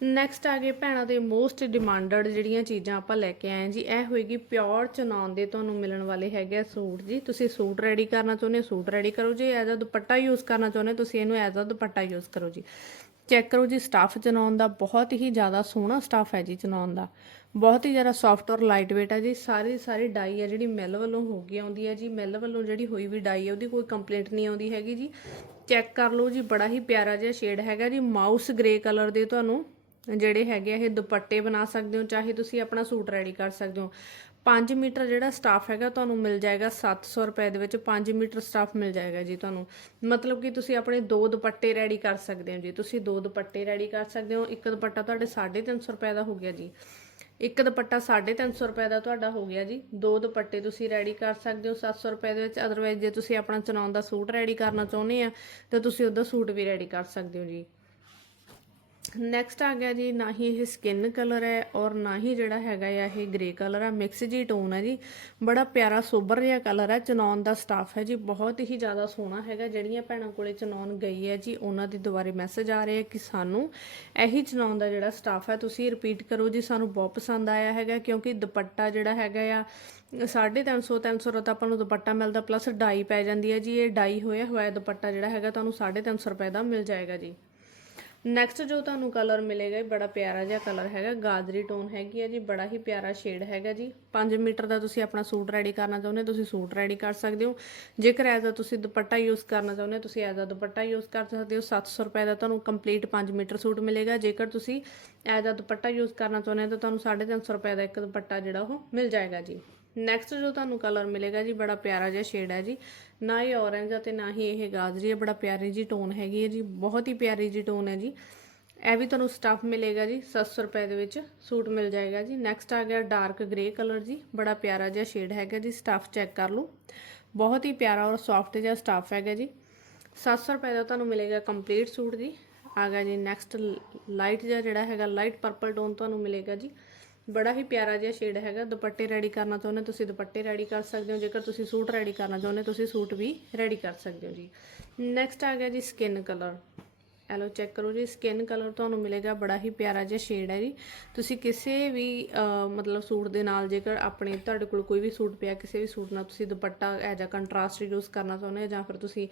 ਨੈਕਸਟ ਆ ਗਏ ਭੈਣਾਂ ਦੇ ਮੋਸਟ ਡਿਮਾਂਡਡ ਜਿਹੜੀਆਂ ਚੀਜ਼ਾਂ ਆਪਾਂ ਲੈ ਕੇ ਆਏ ਜੀ, ਇਹ ਹੋਏਗੀ ਪਿਓਰ ਚਨੌਨ ਦੇ ਤੁਹਾਨੂੰ ਮਿਲਣ ਵਾਲੇ ਹੈਗੇ ਆ ਸੂਟ ਜੀ। ਤੁਸੀਂ ਸੂਟ ਰੈਡੀ ਕਰਨਾ ਚਾਹੁੰਦੇ ਹੋ, ਸੂਟ ਰੈਡੀ ਕਰੋ ਜੀ ਐਜ਼ ਅ ਦੁਪੱਟਾ ਯੂਜ਼ ਕਰਨਾ ਚਾਹੁੰਦੇ ਹੋ, ਤੁਸੀਂ ਇਹਨੂੰ ਐਜ਼ ਅ ਦੁਪੱਟਾ ਯੂਜ਼ ਕਰੋ ਜੀ। ਚੈੱਕ ਕਰੋ ਜੀ ਸਟਾਫ ਚਨਾਉਣ ਦਾ ਬਹੁਤ ਹੀ ਜ਼ਿਆਦਾ ਸੋਹਣਾ ਸਟਾਫ ਹੈ ਜੀ ਚਨਾਉਣ ਦਾ। ਬਹੁਤ ਹੀ ਜ਼ਿਆਦਾ ਸੌਫਟ ਔਰ ਲਾਈਟ weight ਹੈ ਜੀ। ਸਾਰੀ ਸਾਰੀ ਡਾਈ ਹੈ ਜਿਹੜੀ ਮਿਲ ਵੱਲੋਂ ਹੋ ਗਈ ਆਉਂਦੀ ਹੈ ਜੀ। ਮਿਲ ਵੱਲੋਂ ਜਿਹੜੀ ਹੋਈ ਵੀ ਡਾਈ ਹੈ ਉਹਦੀ ਕੋਈ ਕੰਪਲੇਂਟ ਨਹੀਂ ਆਉਂਦੀ ਹੈਗੀ ਜੀ। ਚੈੱਕ ਕਰ ਲਓ ਜੀ, ਬੜਾ ਹੀ ਪਿਆਰਾ ਜਿਹਾ ਸ਼ੇਡ ਹੈਗਾ ਜੀ। ਮਾਊਸ ਗ੍ਰੇ ਕਲਰ ਦੇ ਤੁਹਾਨੂੰ ਜਿਹੜੇ ਹੈਗੇ ਆ, ਇਹ ਦੁਪੱਟੇ ਬਣਾ ਸਕਦੇ ਹੋ, ਚਾਹੇ ਤੁਸੀਂ ਆਪਣਾ ਸੂਟ ਰੈਡੀ ਕਰ ਸਕਦੇ ਹੋ। 5 ਮੀਟਰ ਜਿਹੜਾ ਸਟਾਫ ਹੈਗਾ, ਤੁਹਾਨੂੰ ਮਿਲ ਜਾਏਗਾ 700 ਰੁਪਏ ਦੇ ਵਿੱਚ 5 ਮੀਟਰ ਸਟਾਫ ਮਿਲ ਜਾਏਗਾ ਜੀ ਤੁਹਾਨੂੰ। ਮਤਲਬ ਕਿ ਤੁਸੀਂ ਆਪਣੇ ਦੋ ਦੁਪੱਟੇ ਰੈਡੀ ਕਰ ਸਕਦੇ ਹੋ ਜੀ। ਤੁਸੀਂ ਦੋ ਦੁਪੱਟੇ ਰੈਡੀ ਕਰ ਸਕਦੇ ਹੋ, ਇੱਕ ਦੁਪੱਟਾ ਤੁਹਾਡੇ 350 ਰੁਪਏ ਦਾ ਹੋ ਗਿਆ ਜੀ। ਇੱਕ ਦੁਪੱਟਾ 350 ਰੁਪਏ ਦਾ ਤੁਹਾਡਾ ਹੋ ਗਿਆ ਜੀ। ਦੋ ਦੁਪੱਟੇ ਤੁਸੀਂ ਰੈਡੀ ਕਰ ਸਕਦੇ ਹੋ 700 ਰੁਪਏ ਦੇ ਵਿੱਚ। ਅਦਰਵਾਈਜ਼ ਜੇ ਤੁਸੀਂ ਆਪਣਾ ਚਨਾਉਣ ਦਾ ਸੂਟ ਰੈਡੀ ਕਰਨਾ ਚਾਹੁੰਦੇ ਆ, ਤਾਂ ਤੁਸੀਂ ਉਹਦਾ ਸੂਟ ਵੀ ਰੈਡੀ ਕਰ ਸਕਦੇ ਹੋ ਜੀ। ਨੈਕਸਟ ਆ ਗਿਆ ਜੀ, ਨਾ ਹੀ ਇਹ ਸਕਿਨ ਕਲਰ ਹੈ ਔਰ ਨਾ ਹੀ ਜਿਹੜਾ ਹੈਗਾ ਆ ਇਹ ਗ੍ਰੇ ਕਲਰ ਆ। ਮਿਕਸ ਜੀ ਟੋਨ ਹੈ ਜੀ। ਬੜਾ ਪਿਆਰਾ ਸੋਬਰ ਜਿਹਾ ਕਲਰ ਹੈ ਚਨੌਨ ਦਾ ਸਟਾਫ ਹੈ ਜੀ। ਬਹੁਤ ਹੀ ਜ਼ਿਆਦਾ ਸੋਹਣਾ ਹੈਗਾ। ਜਿਹੜੀਆਂ ਭੈਣਾਂ ਕੋਲੇ ਚਨੌਨ ਗਈ ਹੈ ਜੀ, ਉਹਨਾਂ ਦੇ ਦੁਬਾਰੇ ਮੈਸੇਜ ਆ ਰਹੇ ਹੈ ਕਿ ਸਾਨੂੰ ਇਹੀ ਚਨੌਨ ਦਾ ਜਿਹੜਾ ਸਟਾਫ ਹੈ, ਤੁਸੀਂ ਰਿਪੀਟ ਕਰੋ ਜੀ। ਸਾਨੂੰ ਬਹੁਤ ਪਸੰਦ ਆਇਆ ਹੈਗਾ ਕਿਉਂਕਿ ਦੁਪੱਟਾ ਜਿਹੜਾ ਹੈਗਾ ਆ 350 300 ਦਾ ਤਾਂ ਆਪਾਂ ਨੂੰ ਦੁਪੱਟਾ ਮਿਲਦਾ ਪਲੱਸ ਡਾਈ ਪੈ ਜਾਂਦੀ ਹੈ ਜੀ। ਇਹ ਡਾਈ ਹੋਇਆ ਹੋਇਆ ਦੁਪੱਟਾ ਜਿਹੜਾ ਹੈਗਾ, ਤੁਹਾਨੂੰ 350 ਰੁਪਏ ਦਾ ਮਿਲ ਜਾਏਗਾ ਜੀ। ਨੈਕਸਟ ਜੋ ਤੁਹਾਨੂੰ ਕਲਰ ਮਿਲੇਗਾ ਬੜਾ ਪਿਆਰਾ ਜਿਹਾ ਕਲਰ ਹੈਗਾ, ਗਾਜਰੀ ਟੋਨ ਹੈਗੀ ਹੈ ਜੀ, ਬੜਾ ਹੀ ਪਿਆਰਾ ਸ਼ੇਡ ਹੈਗਾ ਜੀ। 5 ਮੀਟਰ ਦਾ ਤੁਸੀਂ ਆਪਣਾ ਸੂਟ ਰੈਡੀ ਕਰਨਾ ਚਾਹੁੰਦੇ ਹੋ, ਤੁਸੀਂ ਸੂਟ ਰੈਡੀ ਕਰ ਸਕਦੇ ਹੋ। ਜੇਕਰ ਐਜ਼ ਆ ਤੁਸੀਂ ਦੁਪੱਟਾ ਯੂਜ਼ ਕਰਨਾ ਚਾਹੁੰਦੇ ਹੋ, ਤੁਸੀਂ ਐਜ਼ ਆ ਦੁਪੱਟਾ ਯੂਜ਼ ਕਰ ਸਕਦੇ ਹੋ। 700 ਰੁਪਏ ਦਾ ਤੁਹਾਨੂੰ ਕੰਪਲੀਟ 5 ਮੀਟਰ ਸੂਟ ਮਿਲੇਗਾ। ਜੇਕਰ ਤੁਸੀਂ ਐਜ਼ ਆ ਦੁਪੱਟਾ ਯੂਜ਼ ਕਰਨਾ ਚਾਹੁੰਦੇ ਹੋ, ਤਾਂ ਤੁਹਾਨੂੰ 350 ਰੁਪਏ ਦਾ ਇੱਕ ਦੁਪੱਟਾ ਜਿਹੜਾ ਉਹ ਮਿਲ ਜਾਏਗਾ ਜੀ। ਨੈਕਸਟ ਜੋ ਤੁਹਾਨੂੰ ਕਲਰ ਮਿਲੇਗਾ ਜੀ, ਬੜਾ ਪਿਆਰਾ ਜਿਹਾ ਸ਼ੇਡ ਹੈ ਜੀ। ਨਾ ਹੀ ਔਰੇਂਜ ਅਤੇ ਨਾ ਹੀ ਇਹ ਗਾਜਰੀ ਹੈ ਬੜਾ ਪਿਆਰੀ ਜੀ ਟੋਨ ਹੈਗੀ ਹੈ ਜੀ, ਬਹੁਤ ਹੀ ਪਿਆਰੀ ਜੀ ਟੋਨ ਹੈ ਜੀ। ਇਹ ਵੀ ਤੁਹਾਨੂੰ ਸਟਫ ਮਿਲੇਗਾ ਜੀ 700 ਰੁਪਏ ਦੇ ਵਿੱਚ ਸੂਟ ਮਿਲ ਜਾਏਗਾ ਜੀ। ਨੈਕਸਟ ਆ ਗਿਆ ਡਾਰਕ ਗ੍ਰੇ ਕਲਰ ਜੀ, ਬੜਾ ਪਿਆਰਾ ਜਿਹਾ ਸ਼ੇਡ ਹੈਗਾ ਜੀ ਸਟਫ ਚੈੱਕ ਕਰ ਲਓ। ਬਹੁਤ ਹੀ ਪਿਆਰਾ ਔਰ ਸੌਫਟ ਜਿਹਾ ਸਟਫ ਹੈਗਾ ਜੀ। 700 ਰੁਪਏ ਦਾ ਤੁਹਾਨੂੰ ਮਿਲੇਗਾ ਕੰਪਲੀਟ ਸੂਟ ਜੀ। ਆ ਗਿਆ ਜੀ ਨੈਕਸਟ ਲਾਈਟ ਜਿਹਾ ਜਿਹੜਾ ਹੈਗਾ ਲਾਈਟ ਪਰਪਲ ਟੋਨ ਤੁਹਾਨੂੰ ਮਿਲੇਗਾ ਜੀ। ਬੜਾ ਹੀ ਪਿਆਰਾ ਜਿਹਾ ਸ਼ੇਡ ਹੈਗਾ। ਦੁਪੱਟੇ ਰੈਡੀ ਕਰਨਾ ਚਾਹੁੰਦੇ ਤੁਸੀਂ ਦੁਪੱਟੇ ਰੈਡੀ ਕਰ ਸਕਦੇ ਹੋ। ਜੇਕਰ ਤੁਸੀਂ ਸੂਟ ਰੈਡੀ ਕਰਨਾ ਚਾਹੁੰਦੇ ਤੁਸੀਂ ਸੂਟ ਵੀ ਰੈਡੀ ਕਰ ਸਕਦੇ ਹੋ ਜੀ। ਨੈਕਸਟ ਆ ਗਿਆ ਜੀ ਸਕਿਨ ਕਲਰ ਐਲੋ ਚੈੱਕ ਕਰੋ ਜੀ ਸਕਿਨ ਕਲਰ ਤੁਹਾਨੂੰ ਮਿਲੇਗਾ, ਬੜਾ ਹੀ ਪਿਆਰਾ ਜਿਹਾ ਸ਼ੇਡ ਹੈ ਜੀ। ਤੁਸੀਂ ਕਿਸੇ ਵੀ ਮਤਲਬ ਸੂਟ ਦੇ ਨਾਲ ਜੇਕਰ ਆਪਣੇ, ਤੁਹਾਡੇ ਕੋਲ ਕੋਈ ਵੀ ਸੂਟ ਪਿਆ, ਕਿਸੇ ਵੀ ਸੂਟ ਨਾਲ ਤੁਸੀਂ dupatta as a contrast use ਕਰਨਾ ਚਾਹੁੰਦੇ ਹੋ ਜਾਂ ਫਿਰ ਤੁਸੀਂ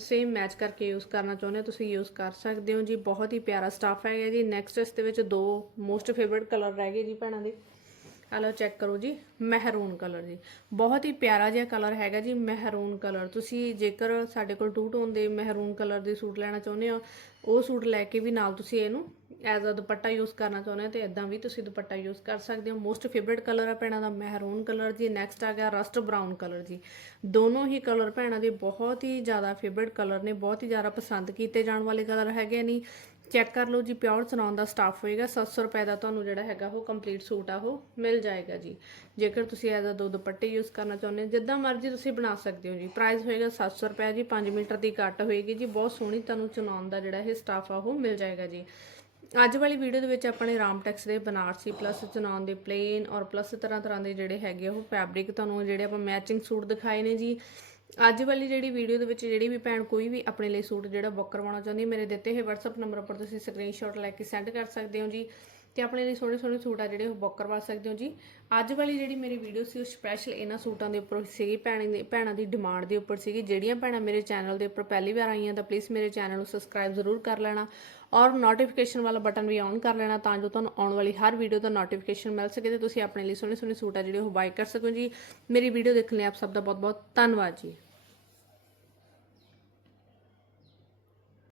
ਸੇਮ ਮੈਚ ਕਰਕੇ ਯੂਜ਼ ਕਰਨਾ ਚਾਹੁੰਦੇ ਹੋ, ਤੁਸੀਂ ਯੂਜ਼ ਕਰ ਸਕਦੇ ਹੋ ਜੀ। ਬਹੁਤ ਹੀ ਪਿਆਰਾ ਸਟਾਫ ਹੈਗਾ ਜੀ। ਨੈਕਸਟ ਇਸ ਦੇ ਵਿੱਚ ਦੋ ਮੋਸਟ ਫੇਵਰਿਟ ਕਲਰ ਰਹਿ ਗਏ ਜੀ ਭੈਣਾਂ ਦੇ। ਆਲੋ ਚੈੱਕ ਕਰੋ ਜੀ। ਮਹਿਰੂਨ ਕਲਰ ਜੀ। ਬਹੁਤ ਹੀ ਪਿਆਰਾ ਜਿਹਾ ਕਲਰ ਹੈਗਾ ਜੀ ਮਹਿਰੂਨ ਕਲਰ ਤੁਸੀਂ ਜੇਕਰ ਸਾਡੇ ਕੋਲ ਟੂ ਟੋਨ ਦੇ ਮਹਿਰੂਨ ਕਲਰ ਦੇ ਸੂਟ ਲੈਣਾ ਚਾਹੁੰਦੇ ਹੋ, ਉਹ ਸੂਟ ਲੈ ਕੇ ਵੀ ਨਾਲ ਤੁਸੀਂ ਇਹਨੂੰ ਐਜ਼ ਅ ਦੁਪੱਟਾ ਯੂਜ਼ ਕਰਨਾ ਚਾਹੁੰਦੇ ਹੋ ਤੇ ਇਦਾਂ ਵੀ ਤੁਸੀਂ ਦੁਪੱਟਾ ਯੂਜ਼ ਕਰ ਸਕਦੇ ਹੋ। ਮੋਸਟ ਫੇਵਰਿਟ ਕਲਰ ਹੈ ਭੈਣਾਂ ਦਾ ਮਹਿਰੂਨ ਕਲਰ ਜੀ। ਨੈਕਸਟ ਆ ਗਿਆ ਰਸਟ ਬਰਾਊਨ ਕਲਰ ਜੀ। ਦੋਨੋਂ ਹੀ ਕਲਰ ਭੈਣਾਂ ਦੇ ਬਹੁਤ ਹੀ ਜ਼ਿਆਦਾ ਫੇਵਰਿਟ ਕਲਰ ਨੇ। ਬਹੁਤ ਹੀ ਜ਼ਿਆਦਾ ਪਸੰਦ ਕੀਤੇ ਜਾਣ ਵਾਲੇ ਕਲਰ ਹੈਗੇ ਨਹੀਂ ਚੈੱਕ ਕਰ ਲਓ ਜੀ, ਪਿਓਰ ਚਨਾਉਣ ਦਾ ਸਟਾਫ ਹੋਏਗਾ 700 ਰੁਪਏ ਦਾ ਤੁਹਾਨੂੰ ਜਿਹੜਾ ਹੈਗਾ ਉਹ ਕੰਪਲੀਟ ਸੂਟ ਆ, ਉਹ ਮਿਲ ਜਾਏਗਾ ਜੀ। ਜੇਕਰ ਤੁਸੀਂ ਐਜ਼ ਆ ਦੋ ਦੁਪੱਟੇ ਯੂਜ਼ ਕਰਨਾ ਚਾਹੁੰਦੇ ਹੋ, ਜਿੱਦਾਂ ਮਰਜ਼ੀ ਤੁਸੀਂ ਬਣਾ ਸਕਦੇ ਹੋ ਜੀ। ਪ੍ਰਾਈਸ ਹੋਏਗਾ 700 ਰੁਪਏ ਜੀ 5 ਮੀਟਰ ਦੀ ਕੱਟ ਹੋਏਗੀ ਜੀ। ਬਹੁਤ ਸੋਹਣੀ ਤੁਹਾਨੂੰ ਚਨਾਉਣ ਦਾ ਜਿਹੜਾ ਇਹ ਸਟਾਫ ਆ, ਉਹ ਮਿਲ ਜਾਏਗਾ ਜੀ। ਅੱਜ ਵਾਲੀ ਵੀਡੀਓ ਦੇ ਵਿੱਚ ਆਪਾਂ ਨੇ ਰਾਮਟੈਕਸ ਦੇ ਬਨਾਰਸੀ ਪਲੱਸ ਚਨਾਉਣ ਦੇ ਪਲੇਨ ਔਰ ਪਲੱਸ ਤਰ੍ਹਾਂ ਤਰ੍ਹਾਂ ਦੇ ਜਿਹੜੇ ਹੈਗੇ ਉਹ ਫੈਬਰਿਕ ਤੁਹਾਨੂੰ ਜਿਹੜੇ ਆਪਾਂ ਮੈਚਿੰਗ ਸੂਟ ਦਿਖਾਏ ਨੇ ਜੀ। ਅੱਜ ਵਾਲੀ ਜਿਹੜੀ ਵੀਡੀਓ ਦੇ ਵਿੱਚ ਜਿਹੜੀ ਵੀ ਭੈਣ ਕੋਈ ਵੀ ਆਪਣੇ ਲਈ ਸੂਟ ਜਿਹੜਾ ਬੁੱਕ ਕਰਵਾਉਣਾ ਚਾਹੁੰਦੀ ਹੈ, ਮੇਰੇ ਦਿੱਤੇ ਹੋਏ WhatsApp ਨੰਬਰ ਉੱਪਰ ਤੁਸੀਂ ਸਕਰੀਨਸ਼ਾਟ ਲੈ ਕੇ ਸੈਂਡ ਕਰ ਸਕਦੇ ਹੋ ਜੀ। ਤੇ ਆਪਣੇ ਲਈ ਸੋਹਣੇ ਸੋਹਣੇ ਸੂਟ ਆ ਜਿਹੜੇ ਉਹ ਬੁੱਕ ਕਰਵਾ ਸਕਦੇ ਹੋ ਜੀ। ਅੱਜ ਵਾਲੀ ਜਿਹੜੀ ਮੇਰੀ ਵੀਡੀਓ ਸੀ, ਉਹ ਸਪੈਸ਼ਲ ਇਹਨਾਂ ਸੂਟਾਂ ਦੇ ਉੱਪਰ ਸੀਗੀ, ਭੈਣਾਂ ਦੀ ਭੈਣਾਂ ਦੀ ਡਿਮਾਂਡ ਦੇ ਉੱਪਰ ਸੀਗੀ। ਜਿਹੜੀਆਂ ਭੈਣਾਂ ਮੇਰੇ ਚੈਨਲ ਦੇ ਉੱਪਰ ਪਹਿਲੀ ਵਾਰ ਆਈਆਂ, ਤਾਂ ਪਲੀਜ਼ ਮੇਰੇ ਚੈਨਲ ਨੂੰ ਸਬਸਕ੍ਰਾਈਬ ਜ਼ਰੂਰ ਕਰ ਲੈਣਾ ਔਰ ਨੋਟੀਫਿਕੇਸ਼ਨ ਵਾਲਾ ਬਟਨ ਵੀ ਔਨ ਕਰ ਲੈਣਾ ਤਾਂ ਜੋ ਤੁਹਾਨੂੰ ਆਉਣ ਵਾਲੀ ਹਰ ਵੀਡੀਓ ਦਾ ਨੋਟੀਫਿਕੇਸ਼ਨ ਮਿਲ ਸਕੇ ਤੇ ਤੁਸੀਂ ਆਪਣੇ ਲਈ ਸੋਹਣੇ ਸੋਹਣੇ ਸੂਟ ਆ ਜਿਹੜੇ ਉਹ ਬਾਈ ਕਰ ਸਕੋ ਜੀ। ਮੇਰੀ ਵੀਡੀਓ ਦੇਖਣ ਲਈ ਆਪ ਸਭ ਦਾ ਬਹੁਤ ਬਹੁਤ ਧੰਨਵਾਦ ਜੀ।